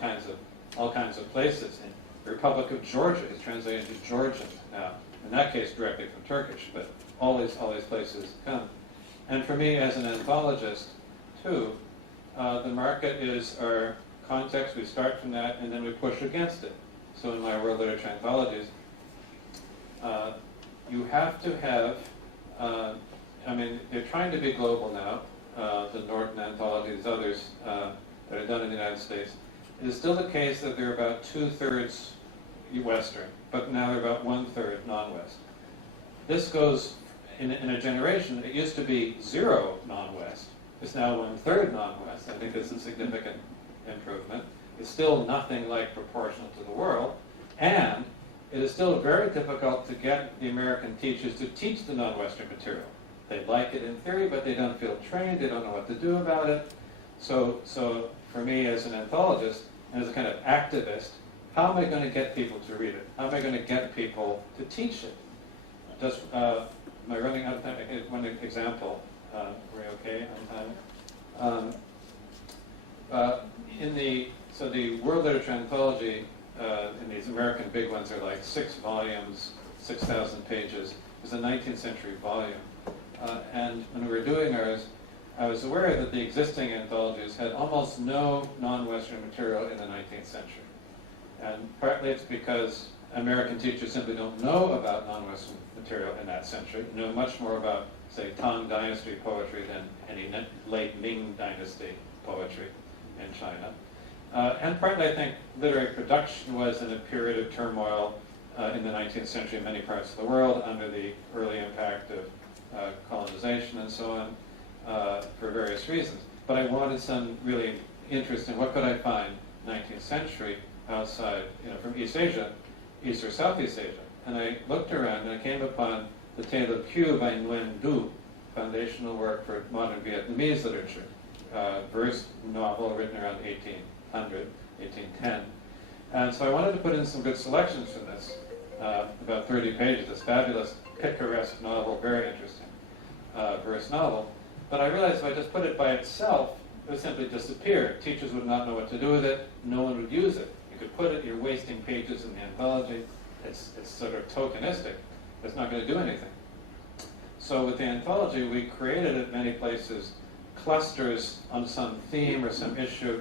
kinds of places. In the Republic of Georgia is translated into Georgian now. In that case, directly from Turkish, but all these places come. And for me, as an anthologist, too, the market is our context. We start from that, and then we push against it. So in my world literature anthologies, you have to have, they're trying to be global now, the Norton anthologies, others that are done in the United States. It is still the case that they're about 2/3 Western, but now they're about 1/3 non-West. This goes in a generation. It used to be 0 non-West. It's now 1/3 non-West. I think it's a significant improvement. It's still nothing like proportional to the world, and it is still very difficult to get the American teachers to teach the non-Western material. They like it in theory, but they don't feel trained, they don't know what to do about it. So for me as an anthologist, and as a kind of activist, how am I going to get people to read it? How am I going to get people to teach it? Just, am I running out of time? I get one example. Are we okay on time? So the World Literature Anthology, and these American big ones are like 6 volumes, 6,000 pages. It's a 19th century volume. And when we were doing ours, I was aware that the existing anthologies had almost no non-Western material in the 19th century. And partly it's because American teachers simply don't know about non-Western material in that century, know much more about, say, Tang Dynasty poetry than any late Ming Dynasty poetry in China. And partly I think literary production was in a period of turmoil in the 19th century in many parts of the world under the early impact of colonization and so on for various reasons. But I wanted some really interesting, what could I find 19th century outside, from East Asia, East or Southeast Asia. And I looked around and I came upon the Tale of Q by Nguyen Du, foundational work for modern Vietnamese literature, verse novel written around 1800, 1810. And so I wanted to put in some good selections from this, about 30 pages, this fabulous picaresque novel, very interesting verse novel. But I realized if I just put it by itself, it would simply disappear. Teachers would not know what to do with it. No one would use it. You could put it, you're wasting pages in the anthology. It's sort of tokenistic. It's not going to do anything. So with the anthology, we created at many places clusters on some theme or some issue,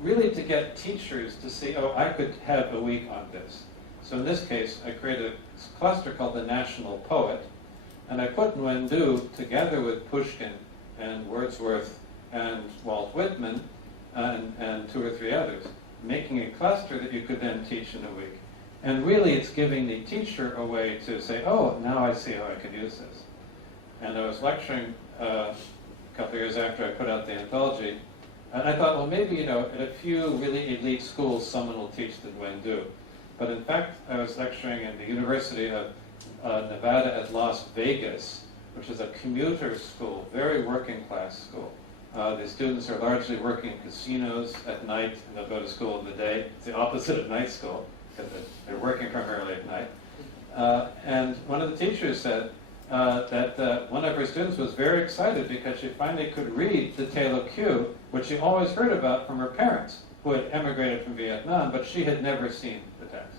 really to get teachers to see, oh, I could have a week on this. So in this case, I created a cluster called the National Poet, and I put Nguyen Du together with Pushkin and Wordsworth and Walt Whitman and two or three others, making a cluster that you could then teach in a week. And really it's giving the teacher a way to say, oh, now I see how I can use this. And I was lecturing a couple of years after I put out the anthology, and I thought, well, maybe, at a few really elite schools, someone will teach the Nguyen Du. But in fact, I was lecturing in the University of Nevada at Las Vegas, which is a commuter school, very working class school. The students are largely working in casinos at night, and they'll go to school in the day. It's the opposite of night school, because they're working primarily at night. And one of the teachers said that one of her students was very excited because she finally could read The Tale of Q, which she always heard about from her parents, who had emigrated from Vietnam, but she had never seen the text.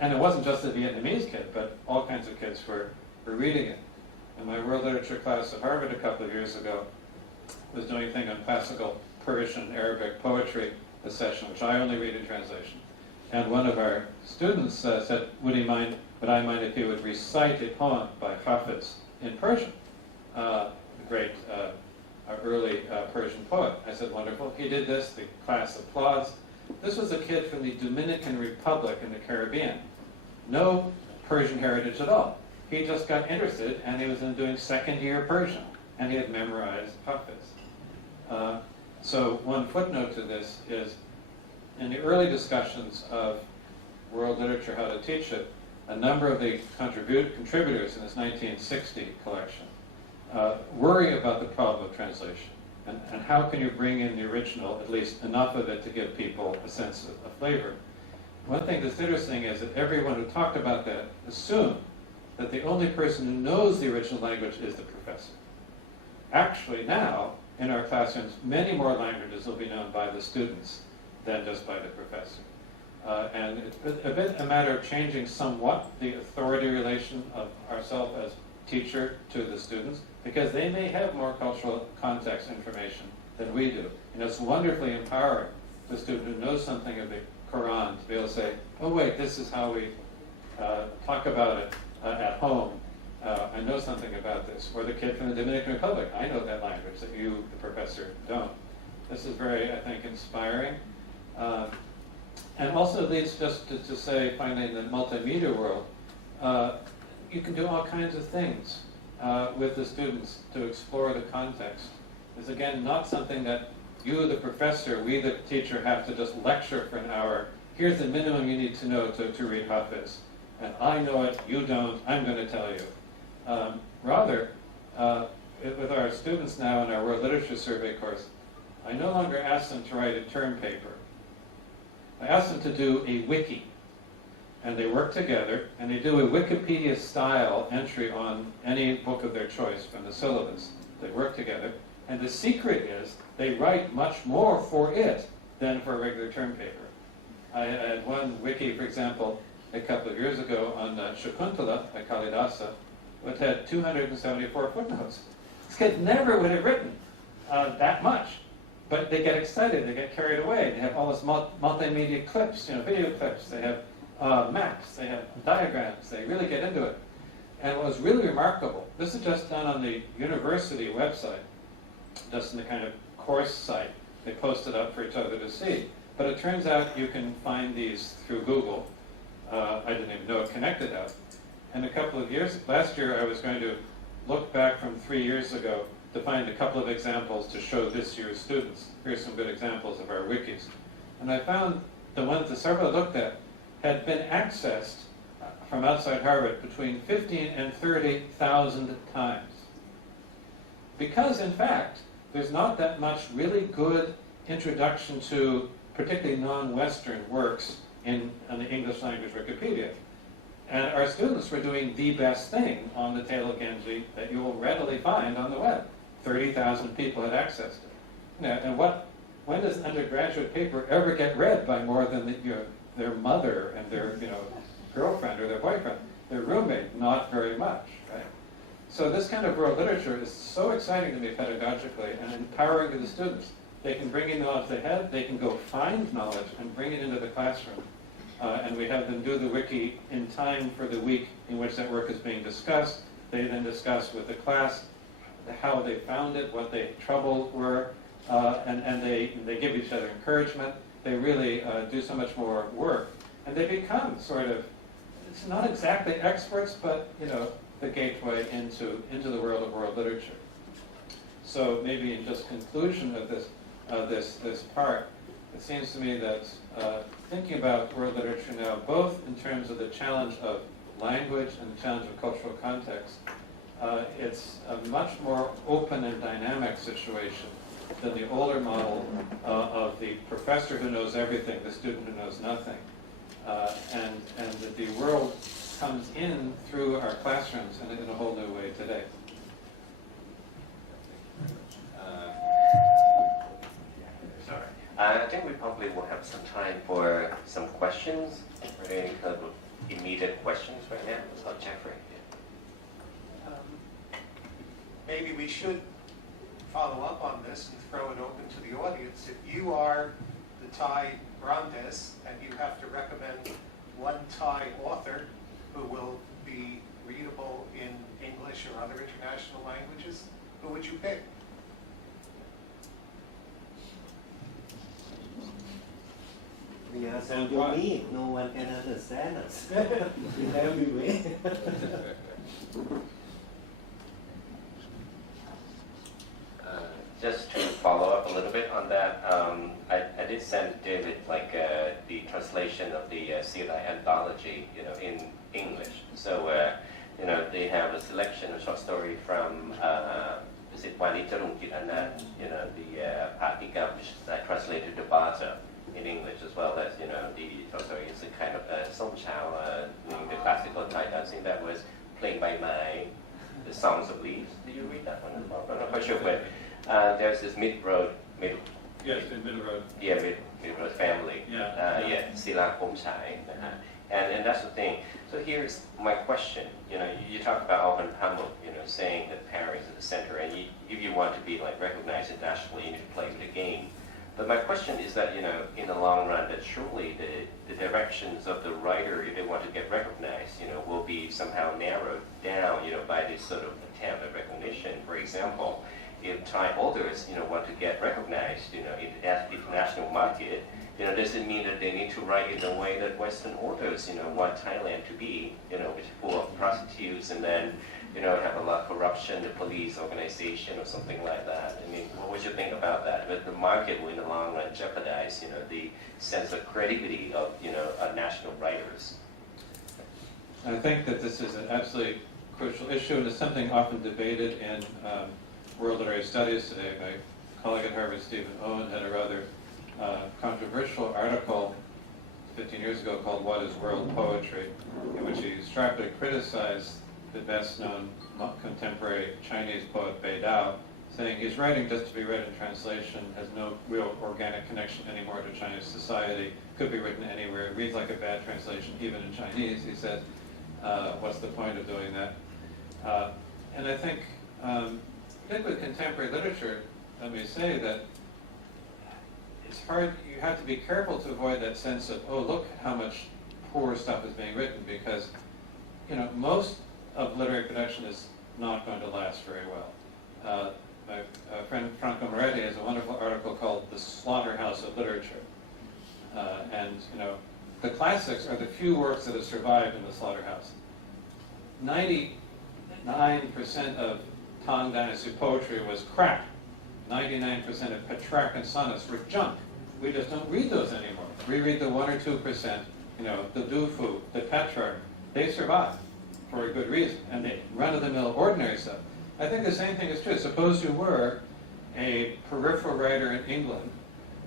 And it wasn't just the Vietnamese kid, but all kinds of kids were reading it. In my world literature class at Harvard a couple of years ago, was doing a thing on classical Persian Arabic poetry, a session which I only read in translation. And one of our students said, would I mind if he would recite a poem by Hafiz in Persian, the great early Persian poet. I said, wonderful. He did this, the class applauds. This was a kid from the Dominican Republic in the Caribbean. No Persian heritage at all. He just got interested, and he was doing second-year Persian, and he had memorized Hafiz. So one footnote to this is, in the early discussions of world literature, how to teach it, a number of the contributors in this 1960 collection worry about the problem of translation. And how can you bring in the original, at least enough of it to give people a sense of flavor? One thing that's interesting is that everyone who talked about that assumed that the only person who knows the original language is the professor. Actually now, in our classrooms, many more languages will be known by the students than just by the professor. And it's a bit a matter of changing somewhat the authority relation of ourselves as teacher to the students, because they may have more cultural context information than we do. And it's wonderfully empowering the student who knows something of the Quran to be able to say, oh wait, this is how we talk about it at home. I know something about this. Or the kid from the Dominican Republic, I know that language that you, the professor, don't. This is very, I think, inspiring. And also leads just to say, finally, in the multimedia world, you can do all kinds of things with the students to explore the context. It's, again, not something that you, the professor, we, the teacher, have to just lecture for an hour. Here's the minimum you need to know to read Hafiz. And I know it, you don't, I'm going to tell you. Rather, with our students now in our World Literature Survey course, I no longer ask them to write a term paper. I ask them to do a wiki. And they work together, and they do a Wikipedia-style entry on any book of their choice from the syllabus. They work together, and the secret is they write much more for it than for a regular term paper. I had one wiki, for example, a couple of years ago on Shakuntala by Kalidasa, which had 274 footnotes. This kid never would have written that much, but they get excited, they get carried away. They have all this multimedia clips, video clips. They have maps, they have diagrams. They really get into it. And what was really remarkable, this is just done on the university website, just in the kind of course site. They post it up for each other to see. But it turns out you can find these through Google. I didn't even know it connected out. in a couple of years, last year I was going to look back from 3 years ago to find a couple of examples to show this year's students. Here's some good examples of our wikis. And I found the ones that Sarva looked at had been accessed from outside Harvard between 15 and 30,000 times. Because, in fact, there's not that much really good introduction to particularly non-Western works in the English language Wikipedia. And our students were doing the best thing on the Tale of Genji that you will readily find on the web. 30,000 people had accessed it. Now, and when does an undergraduate paper ever get read by more than their mother and their girlfriend or their boyfriend? Their roommate, not very much, right? So this kind of world literature is so exciting to me pedagogically and empowering to the students. They can bring in knowledge they have, they can go find knowledge and bring it into the classroom. And we have them do the wiki in time for the week in which that work is being discussed. They then discuss with the class how they found it, what the troubles were, and they give each other encouragement. They really do so much more work. And they become sort of, it's not exactly experts, but the gateway into the world of world literature. So maybe in just conclusion of this part, it seems to me that thinking about world literature now, both in terms of the challenge of language and the challenge of cultural context, it's a much more open and dynamic situation than the older model of the professor who knows everything, the student who knows nothing. And that the world comes in through our classrooms in a whole new way today. I think we probably will have some time for some questions. Are there any kind of immediate questions right now? So Jeffrey. Maybe we should follow up on this and throw it open to the audience. If you are the Thai Brandes and you have to recommend one Thai author who will be readable in English or other international languages, who would you pick? We are so unique, no one can understand us in every way. Just to follow up a little bit on that, I did send David the translation of the Sila anthology, in English. So they have a selection of short story from is it Wanita Anand, the Patikam, which I translated to Bata in English, as well as the short story is a kind of Song Chao, the classical Thai dancing that was played by the Songs of Leaves. Do you read that one as well? I'm not quite sure, but there's this Mid-Road. Yes, in Mid-Road. Yeah, Mid-Road family. Yeah. Sila Pomchai. And that's the thing. So here's my question. You talk about Alvin Pamuk, saying that Paris is the center, and if you want to be recognized internationally, you need to play with the game. But my question is that, in the long run, that surely the directions of the writer, if they want to get recognized, will be somehow narrowed down, by this sort of attempt at recognition. For example, if Thai authors, want to get recognized, in the international market, does it mean that they need to write in the way that Western authors, want Thailand to be, which is full of prostitutes and then, have a lot of corruption, the police organization or something like that? I mean, what would you think about that? But the market will in the long run jeopardize, the sense of credibility of, national writers. I think that this is an absolutely crucial issue, and it's something often debated in world literary studies today. My colleague at Harvard, Stephen Owen, had a rather controversial article 15 years ago called What is World Poetry, in which he sharply criticized the best-known contemporary Chinese poet Bei Dao, saying he's writing just to be read in translation, has no real organic connection anymore to Chinese society, could be written anywhere, reads like a bad translation even in Chinese. He said, what's the point of doing that? And I think, particularly with contemporary literature, let me say that it's hard, you have to be careful to avoid that sense of, oh, look how much poor stuff is being written, because, most of literary production is not going to last very well. My friend Franco Moretti has a wonderful article called The Slaughterhouse of Literature. And, the classics are the few works that have survived in the slaughterhouse. 99% of Tang Dynasty poetry was crap. 99% of Petrarchan sonnets were junk. We just don't read those anymore. We read the 1 or 2%, the Du Fu, the Petrarch. They survive for a good reason, and they run-of-the-mill ordinary stuff. I think the same thing is true. Suppose you were a peripheral writer in England.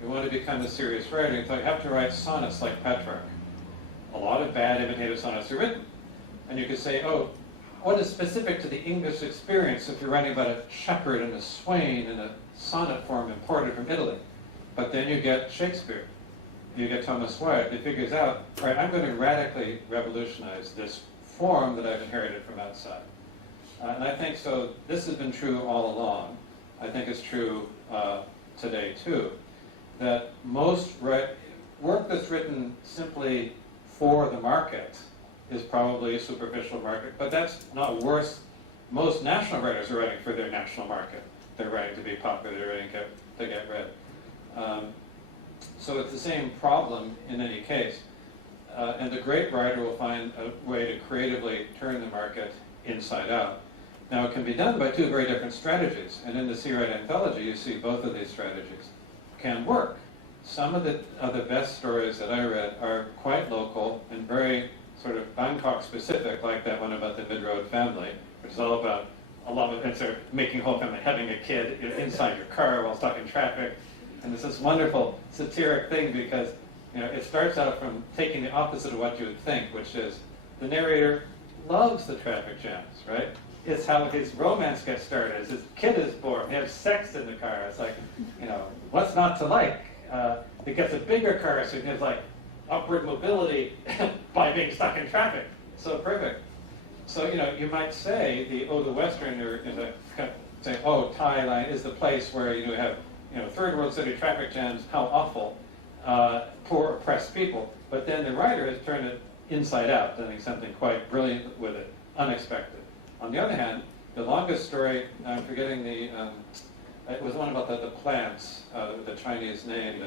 You want to become a serious writer, you have to write sonnets like Petrarch. A lot of bad imitative sonnets are written. And you could say, oh, what is specific to the English experience if you're writing about a shepherd and a swain in a sonnet form imported from Italy? But then you get Shakespeare. You get Thomas Wyatt. He figures out, all right, I'm going to radically revolutionize this form that I've inherited from outside. And I think so. This has been true all along. I think it's true today too. That most work that's written simply for the market is probably a superficial market, but that's not worse. Most national writers are writing for their national market. They're writing to be popular, they're writing to get read. So it's the same problem in any case. And the great writer will find a way to creatively turn the market inside out. Now it can be done by two very different strategies, and in the Seawright Anthology you see both of these strategies can work. Some of the best stories that I read are quite local and very sort of Bangkok specific, like that one about the Mid-Road family, which is all about a lot of it's making a whole family, having a kid inside your car while stuck in traffic. And it's this wonderful satiric thing because it starts out from taking the opposite of what you would think, which is the narrator loves the traffic jams, right? It's how his romance gets started. His kid is born. They have sex in the car. It's like, what's not to like? It gets a bigger car, so it has like upward mobility by being stuck in traffic. So perfect. So you might say the Westerner is Thailand is the place where you have third world city traffic jams. How awful, poor oppressed people. But then the writer has turned it inside out, doing something quite brilliant with it, unexpected. On the other hand, the longest story, I'm forgetting it was one about the plants with the Chinese name.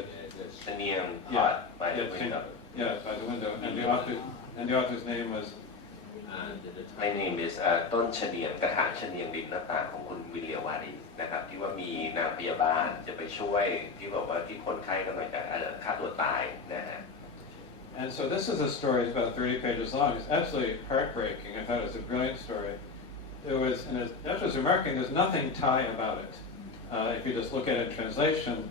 The neon pot by the window. Yeah, by the window. And the author's name was? My name is ต้นเฉนียงกระถางเฉนียงริมหน้าต่างของคุณวิลเลียวารีนะครับที่ว่ามีนางพยาบาลจะไปช่วยที่บอกว่าที่คนไข้กำลังจะฆ่าตัวตายนะฮะ And so this is a story. It's about 30 pages long. It's absolutely heartbreaking. I thought it was a brilliant story. There was, and that was remarking, there's nothing Thai about it. If you just look at it in translation,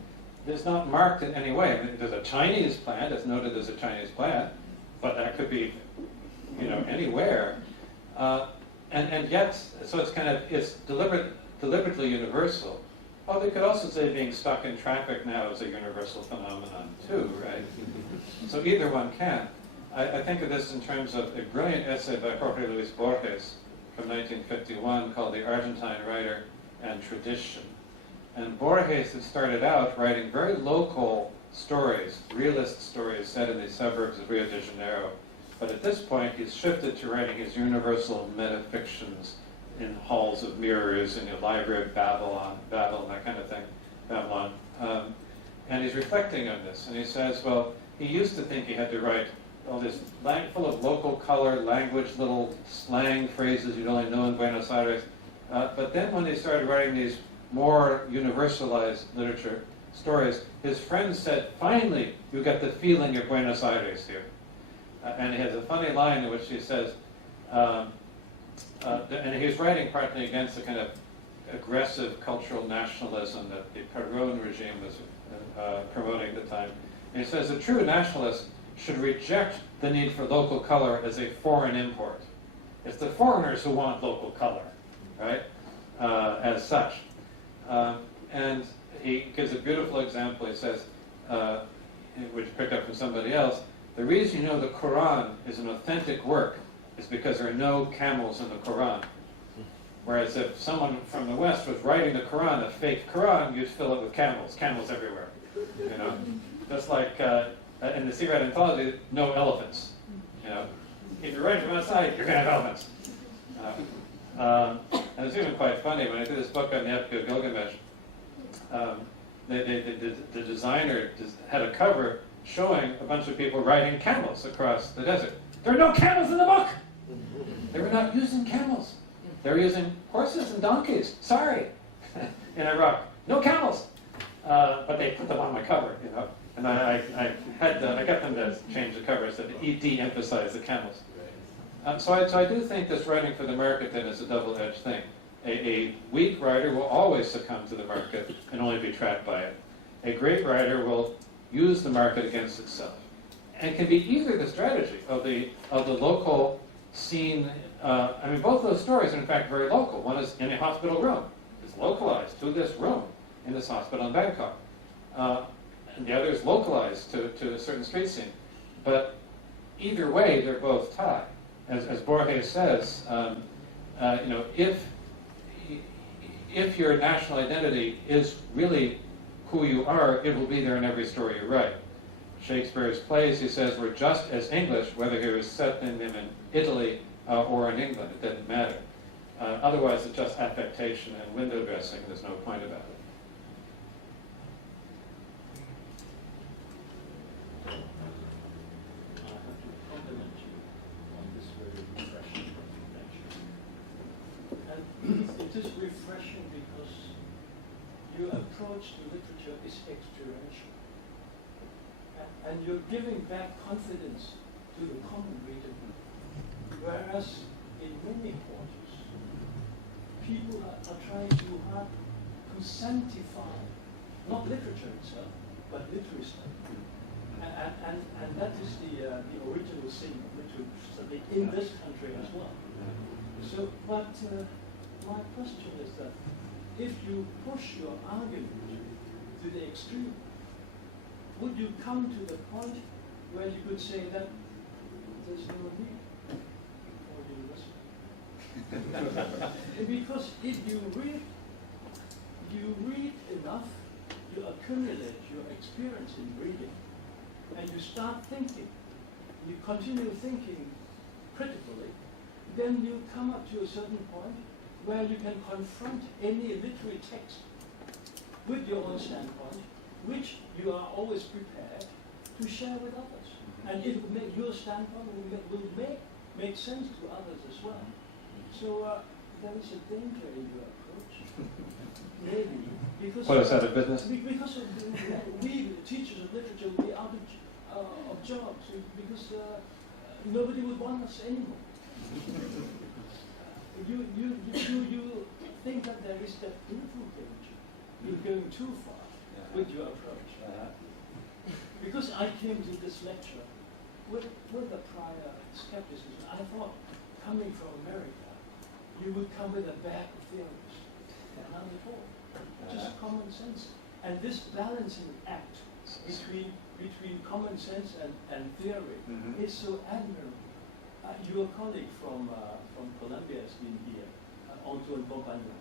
it's not marked in any way. I mean, there's a Chinese plant. It's noted as a Chinese plant, but that could be, anywhere. And yet, so it's deliberately universal. Oh, they could also say being stuck in traffic now is a universal phenomenon too, right? So either one can. I think of this in terms of a brilliant essay by Jorge Luis Borges from 1951 called The Argentine Writer and Tradition. And Borges had started out writing very local stories, realist stories set in the suburbs of Rio de Janeiro. But at this point, he's shifted to writing his universal metafictions in halls of mirrors, in the library of Babylon, that kind of thing, Babylon. And he's reflecting on this, and he says, well, he used to think he had to write all this full of local color, language, little slang phrases you'd only know in Buenos Aires. But then when they started writing these more universalized literature stories, his friends said, finally, you get the feeling of Buenos Aires here. And he has a funny line in which he says, and he was writing partly against the kind of aggressive cultural nationalism that the Perón regime was promoting at the time. And he says, a true nationalist should reject the need for local color as a foreign import. It's the foreigners who want local color, right, as such. And he gives a beautiful example. He says, which he picked up from somebody else, the reason you know the Quran is an authentic work is because there are no camels in the Quran. Whereas if someone from the West was writing the Quran, a fake Quran, you'd fill it with camels everywhere. Just like in the Seawright Anthology, no elephants. If you're writing from outside, you're going to have elephants. And it's even quite funny, when I did this book on the Epic of Gilgamesh, the designer had a cover showing a bunch of people riding camels across the desert. There are no camels in the book! They were not using camels. They were using horses and donkeys. Sorry. In Iraq, no camels. But they put them on my cover, you know. And I got them to change the cover so to de-emphasize the camels. So I do think this writing for the market then is a double-edged thing. A weak writer will always succumb to the market and only be trapped by it. A great writer will use the market against itself, and can be either the strategy of the local scene. I mean, both those stories are in fact very local. One is in a hospital room; it's localized to this room in this hospital in Bangkok, and the other is localized to a certain street scene. But either way, they're both Thai. As Borges says, you know, if your national identity is really who you are, it will be there in every story you write. Shakespeare's plays, he says, were just as English, whether he was set in them in Italy or in England. It didn't matter. Otherwise, it's just affectation and window dressing. There's no point about it. I have to compliment you on this very refreshing lecture. And it is refreshing because your approach to literature is experiential. And you're giving back confidence to the common reader. Whereas in many quarters, people are trying too hard to sanctify, not literature itself, but literary study. And that is the original sin of literary study in this country as well. So, but my question is that if you push your argument to the extreme, would you come to the point where you could say that there's no need for university? Because if you read enough, you accumulate your experience in reading, and you start thinking, you continue thinking critically, then you come up to a certain point where you can confront any literary text with your own standpoint, which you are always prepared to share with others. And it will make your standpoint will make sense to others as well. So there is a danger in your approach. Maybe because What is that, a business? Because we teachers of literature will be out of jobs because nobody would want us anymore. You think that there is that little danger. You're going too far with your approach. Because I came to this lecture with a prior skepticism. I thought, coming from America, you would come with a bag of theories. Not at all. Just common sense. And this balancing act between common sense and theory is so admirable. Your colleague from Columbia has been here, Antoine Bombagnon.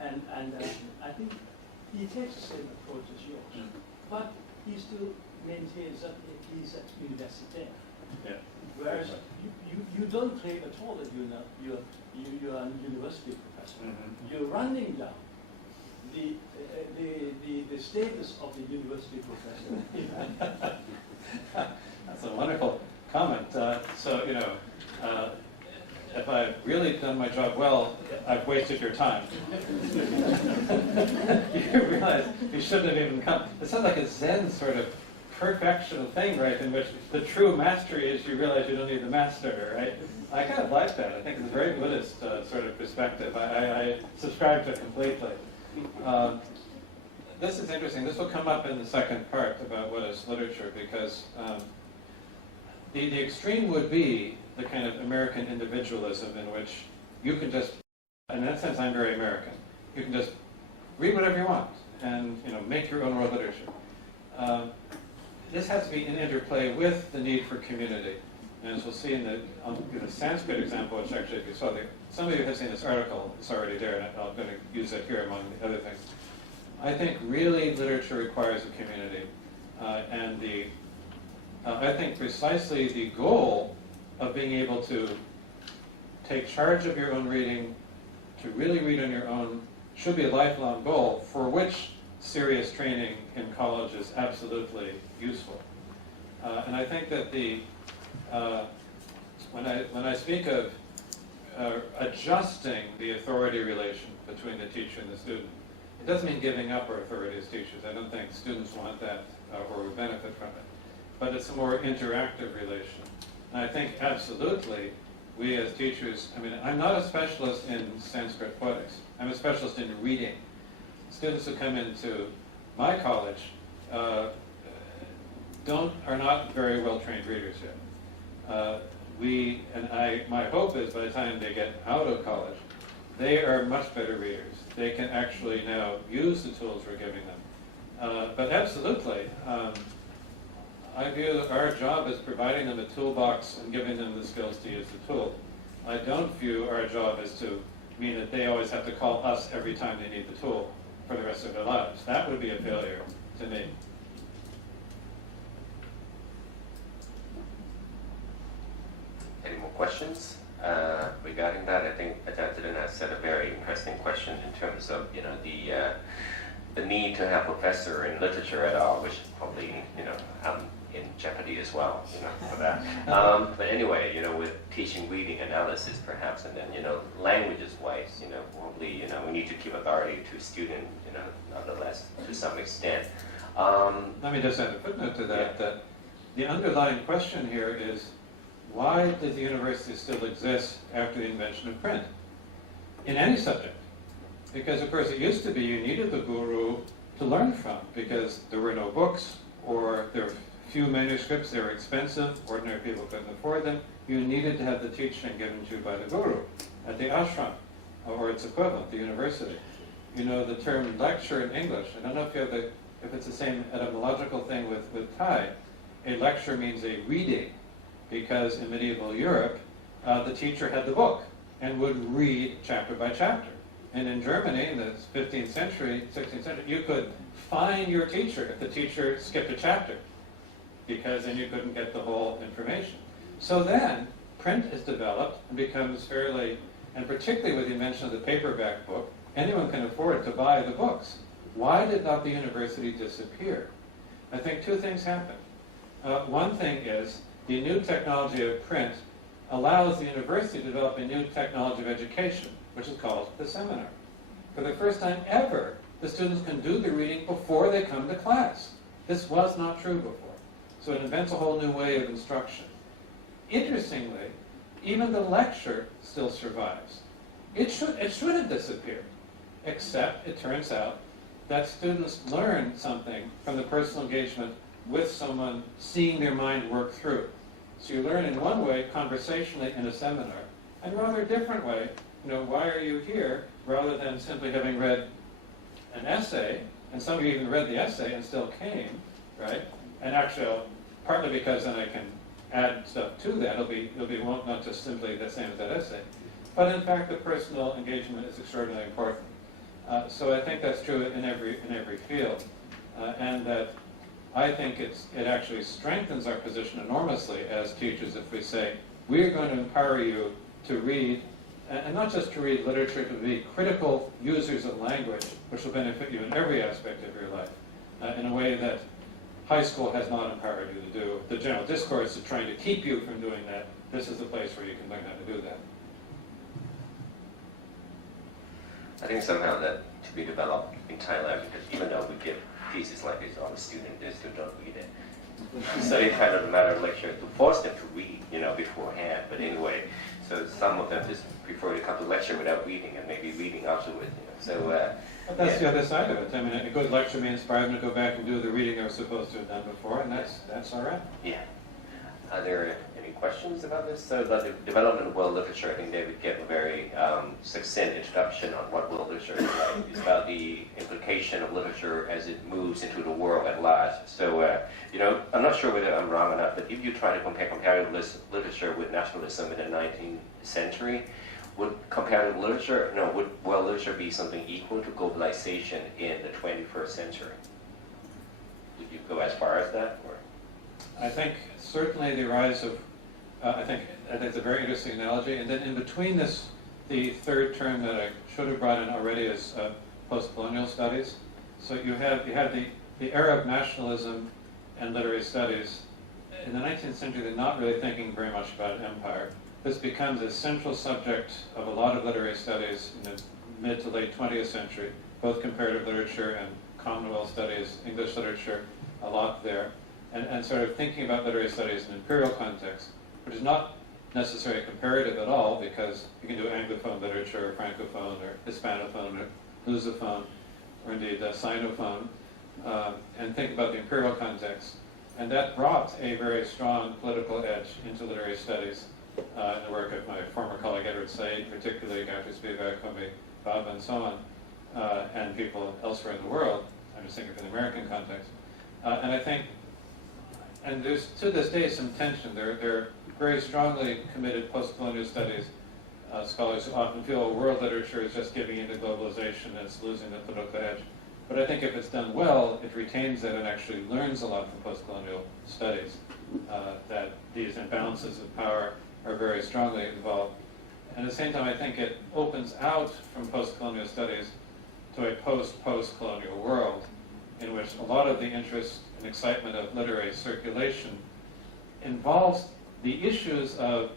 And I think he takes the same approach as yours. But he still maintains that he's at university. Yeah. Whereas you don't claim at all that you're a university professor. You're running down the status of the university professor. That's a wonderful comment. So, you know, if I've really done my job well, I've wasted your time. You realize you shouldn't have even come. It sounds like a Zen sort of perfectional thing, right, in which the true mastery is you realize you don't need the master, right? I kind of like that. I think it's a very Buddhist sort of perspective. I subscribe to it completely. This is interesting. This will come up in the second part about what is literature, because the extreme would be the kind of American individualism in which you can just, in that sense I'm very American, you can just read whatever you want and, you know, make your own world literature. This has to be in interplay with the need for community. And as we'll see in the Sanskrit example, which actually if you saw there, some of you have seen this article, it's already there, and I'm going to use it here among the other things. I think really literature requires a community. I think precisely the goal of being able to take charge of your own reading, to really read on your own, should be a lifelong goal for which serious training in college is absolutely useful. And I think that when I speak of adjusting the authority relation between the teacher and the student, it doesn't mean giving up our authority as teachers. I don't think students want that or would benefit from it. But it's a more interactive relation. And I think absolutely we as teachers, I mean, I'm not a specialist in Sanskrit poetics. I'm a specialist in reading. Students who come into my college are not very well trained readers yet. My hope is by the time they get out of college, they are much better readers. They can actually now use the tools we're giving them. But absolutely, I view our job as providing them a toolbox and giving them the skills to use the tool. I don't view our job as to mean that they always have to call us every time they need the tool for the rest of their lives. That would be a failure to me. Any more questions regarding that? I think Ajahn Tirana said a very interesting question in terms of the need to have a professor in literature at all, which probably I'm in jeopardy as well for that. But anyway, with teaching reading analysis perhaps, and then languages wise, probably we need to give authority to student, nonetheless to some extent. Let me just add a footnote to that. Yeah. That the underlying question here is, why does the university still exist after the invention of print? In any subject. Because of course it used to be you needed the guru to learn from, because there were no books, or there were few manuscripts, they were expensive, ordinary people couldn't afford them. You needed to have the teaching given to you by the guru at the ashram, or its equivalent, the university. The term lecture in English, I don't know if it's the same etymological thing with Thai. A lecture means a reading, because in medieval Europe, the teacher had the book and would read chapter by chapter. And in Germany, in the 15th century, 16th century, you could fine your teacher if the teacher skipped a chapter, because then you couldn't get the whole information. So then, print is developed and becomes fairly, and particularly with the invention of the paperback book, anyone can afford to buy the books. Why did not the university disappear? I think two things happened. One thing is, the new technology of print allows the university to develop a new technology of education, which is called the seminar. For the first time ever, the students can do the reading before they come to class. This was not true before. So it invents a whole new way of instruction. Interestingly, even the lecture still survives. It should have disappeared, except it turns out that students learn something from the personal engagement with someone, seeing their mind work through. So you learn in one way, conversationally in a seminar, and a rather different way, why are you here, rather than simply having read an essay, and some of you even read the essay and still came, right? And actually, partly because then I can add stuff to that, it'll be not just simply the same as that essay, but in fact the personal engagement is extraordinarily important. So I think that's true in every field, and that I think it actually strengthens our position enormously as teachers if we say, we're going to empower you to read, and not just to read literature, to be critical users of language, which will benefit you in every aspect of your life, in a way that high school has not empowered you to do. The general discourse is trying to keep you from doing that. This is the place where you can learn how to do that. I think somehow that should be developed in Thailand, because even though we give pieces like this, all the students, they still don't read it. So it's kind of a matter of lecture to force them to read, beforehand. But anyway, so some of them just prefer to come to lecture without reading, and maybe reading afterwards. So. But that's the other side of it. I mean, a good lecture may inspire them to go back and do the reading they were supposed to have done before, and that's all right. Yeah. Are there any questions about this? So about the development of world literature, I think David gave a very succinct introduction on what world literature is like. It's about the implication of literature as it moves into the world at large. So, I'm not sure whether I'm wrong or not, but if you try to compare comparative literature with nationalism in the 19th century, would world literature be something equal to globalization in the 21st century? Would you go as far as that? Or? I think certainly the rise of, I think it's a very interesting analogy. And then in between this, the third term that I should have brought in already is post-colonial studies. So you have the era of nationalism and literary studies in the 19th century, they're not really thinking very much about empire. This becomes a central subject of a lot of literary studies in the mid to late 20th century, both comparative literature and Commonwealth studies, English literature, a lot there, and sort of thinking about literary studies in imperial context, which is not necessarily comparative at all, because you can do Anglophone literature, or Francophone, or Hispanophone, or Lusophone, or indeed Sinophone, and think about the imperial context. And that brought a very strong political edge into literary studies in the work of my former colleague Edward Said, particularly Gayatri Spivak, Homi Bhabha, and so on, and people elsewhere in the world. I'm just thinking of the American context. And I think, and there's to this day some tension. There are very strongly committed post-colonial studies scholars who often feel world literature is just giving into globalization and it's losing the political edge. But I think if it's done well, it retains that and actually learns a lot from post-colonial studies, that these imbalances of power are very strongly involved. And at the same time, I think it opens out from post-colonial studies to a post-colonial world in which a lot of the interest and excitement of literary circulation involves the issues of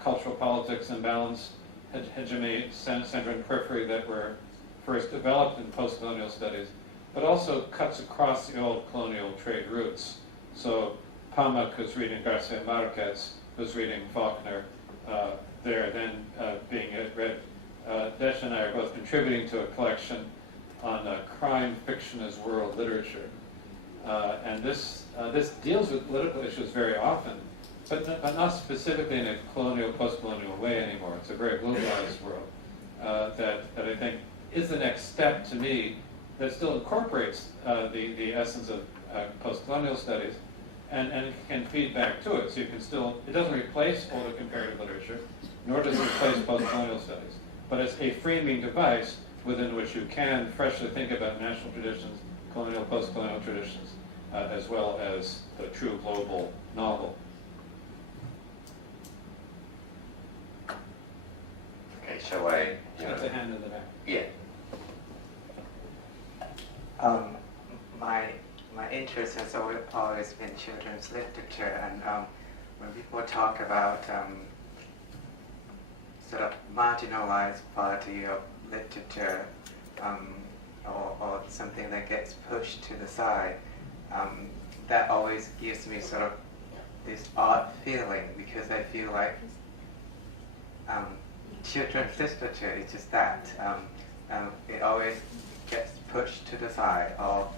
cultural politics, imbalance, hegemony, center and periphery that were first developed in post-colonial studies, but also cuts across the old colonial trade routes. So Pamak, who's reading Garcia Marquez, who's reading Faulkner, there then being read. Desh and I are both contributing to a collection on crime fiction as world literature. And this deals with political issues very often, but not specifically in a colonial, post-colonial way anymore. It's a very globalized world that I think is the next step to me that still incorporates the essence of post-colonial studies and can feed back to it. So you can still, it doesn't replace older comparative literature, nor does it replace post-colonial studies, but it's a framing device within which you can freshly think about national traditions, colonial, post-colonial traditions, as well as the true global novel. Okay, shall I? That's a hand in the back. Yeah. My interest has always been children's literature, and when people talk about sort of marginalized body of literature, or something that gets pushed to the side, that always gives me sort of this odd feeling, because I feel like children's literature is just that. It always gets pushed to the side of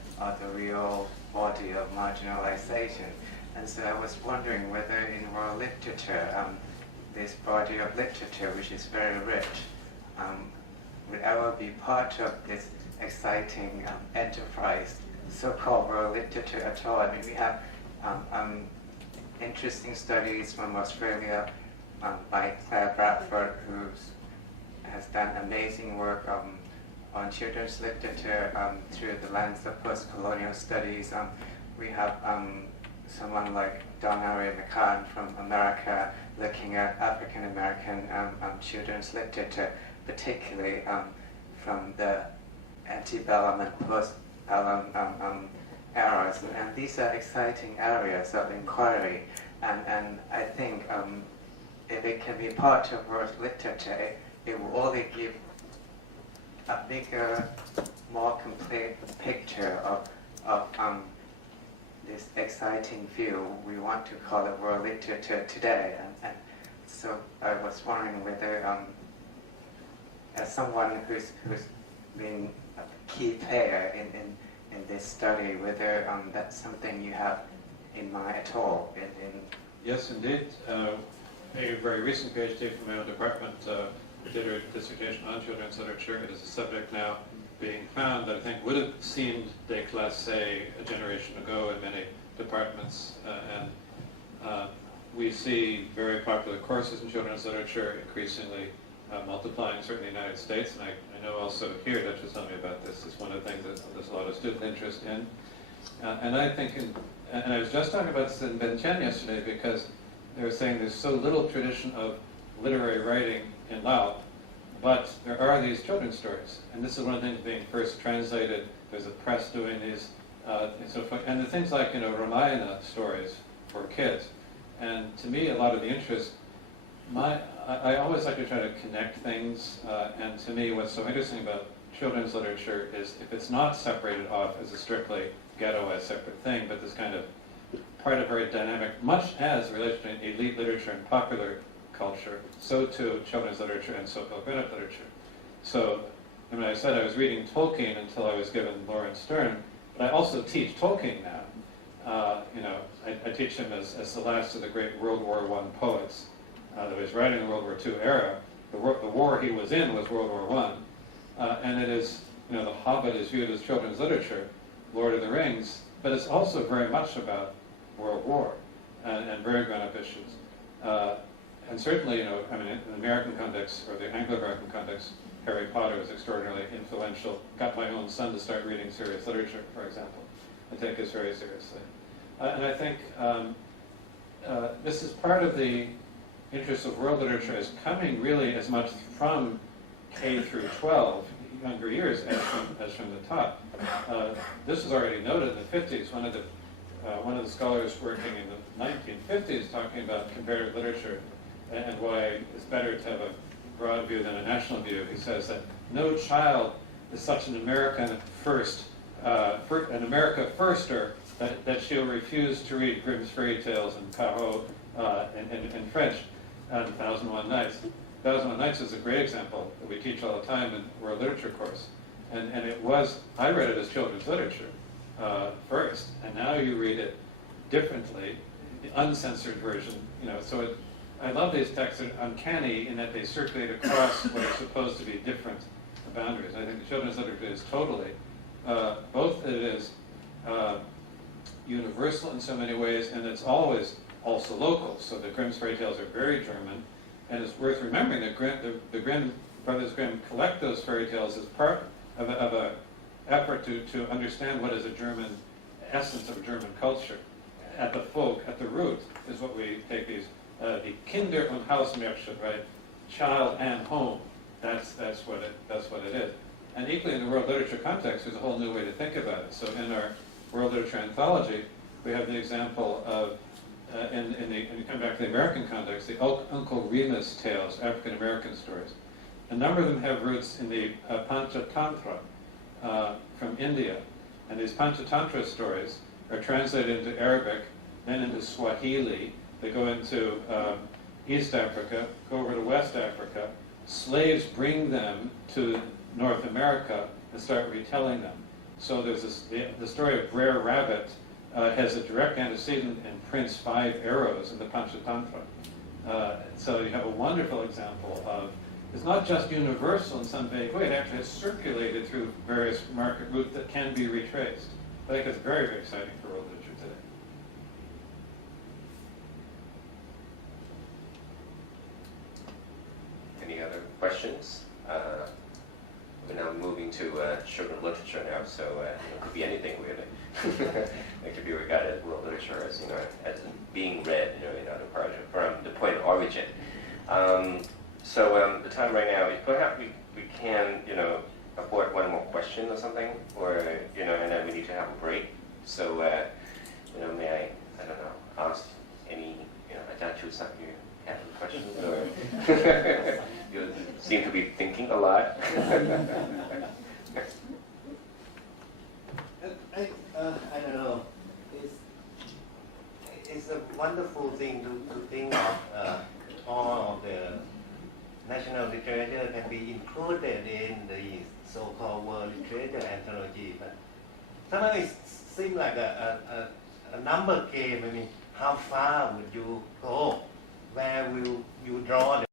the real body of marginalization. And so I was wondering whether in world literature, this body of literature, which is very rich, would ever be part of this exciting enterprise, so-called world literature at all. I mean, we have interesting studies from Australia by Claire Bradford, who has done amazing work on children's literature through the lens of post-colonial studies. We have someone like Donna Ray McCann from America looking at African-American children's literature, particularly from the antebellum and post-bellum eras. And these are exciting areas of inquiry. And I think if it can be part of world literature, it will only give a bigger, more complete picture of this exciting field we want to call it world literature today. And so I was wondering whether, as someone who's been a key player in this study, whether that's something you have in mind at all. Yes, indeed. A very recent PhD from my own department did a dissertation on children's literature. It is a subject now being found that I think would have seemed déclassé a generation ago in many departments. And we see very popular courses in children's literature increasingly multiplying, certainly in the United States. And I know also here, Dutch was telling me about this, it's one of the things that there's a lot of student interest in. And I think, and I was just talking about this in Vientiane yesterday, because they were saying there's so little tradition of literary writing in Lao, but there are these children's stories. And this is one of the things being first translated. There's a press doing these, and so forth. And the things like, Ramayana stories for kids. And to me, a lot of the interest, I always like to try to connect things, and to me what's so interesting about children's literature is if it's not separated off as a strictly ghettoized separate thing, but this kind of part of very dynamic, much as related to elite literature and popular culture, so too children's literature and so-called grown-up literature. So, I mean, I said I was reading Tolkien until I was given Lawrence Stern, but I also teach Tolkien now. I teach him as the last of the great World War I poets that was writing in the World War II era. The war he was in was World War I. And it is, The Hobbit is viewed as children's literature, Lord of the Rings, but it's also very much about World War and very grown-up issues. And certainly, in the American context or the Anglo-American context, Harry Potter was extraordinarily influential. Got my own son to start reading serious literature, for example. I take this very seriously. And I think this is part of the interest of world literature is coming really as much from K through 12, younger years, as from the top. This was already noted in the 50s. One of the scholars working in the 1950s talking about comparative literature and why it's better to have a broad view than a national view. He says that no child is such an American America firster that she'll refuse to read Grimm's fairy tales and Caro in French and 1001 Nights. 1001 Nights is a great example that we teach all the time in world literature course. And I read it as children's literature first, and now you read it differently, the uncensored version. I love these texts. They're uncanny in that they circulate across what are supposed to be different boundaries. I think the children's literature is totally, both it is universal in so many ways, and it's always also local. So the Grimm's fairy tales are very German, and it's worth remembering that the Grimm brothers Grimm collect those fairy tales as part of an effort to understand what is a German essence of a German culture. At the root is what we take these. The Kinder und Hausmärchen, right? Child and home. That's what it is. And equally in the world literature context, there's a whole new way to think about it. So in our world literature anthology, we have the example of, and you come back to the American context, the Uncle Remus tales, African American stories. A number of them have roots in the Panchatantra from India, and these Panchatantra stories are translated into Arabic, then into Swahili. They go into East Africa, go over to West Africa. Slaves bring them to North America and start retelling them. So there's the story of Brer Rabbit has a direct antecedent in Prince Five Arrows in the Panchatantra. So you have a wonderful example of, it's not just universal in some vague way, it actually has circulated through various market routes that can be retraced. I think it's very, very exciting for world literature today. Any other questions? We're now moving to children's literature now, so it could be anything really. It could be regarded as world literature as as being read in other parts from the point of origin. So the time right now is perhaps we can afford one more question or something, or and then we need to have a break. So may I don't know, ask any Ajahn Chusak, you have any questions, or you seem to be thinking a lot. I don't know. It's a wonderful thing to think of all of the national literature can be included in the so-called world literature anthology, but sometimes it seems like a number game. I mean, how far would you go? Where will you draw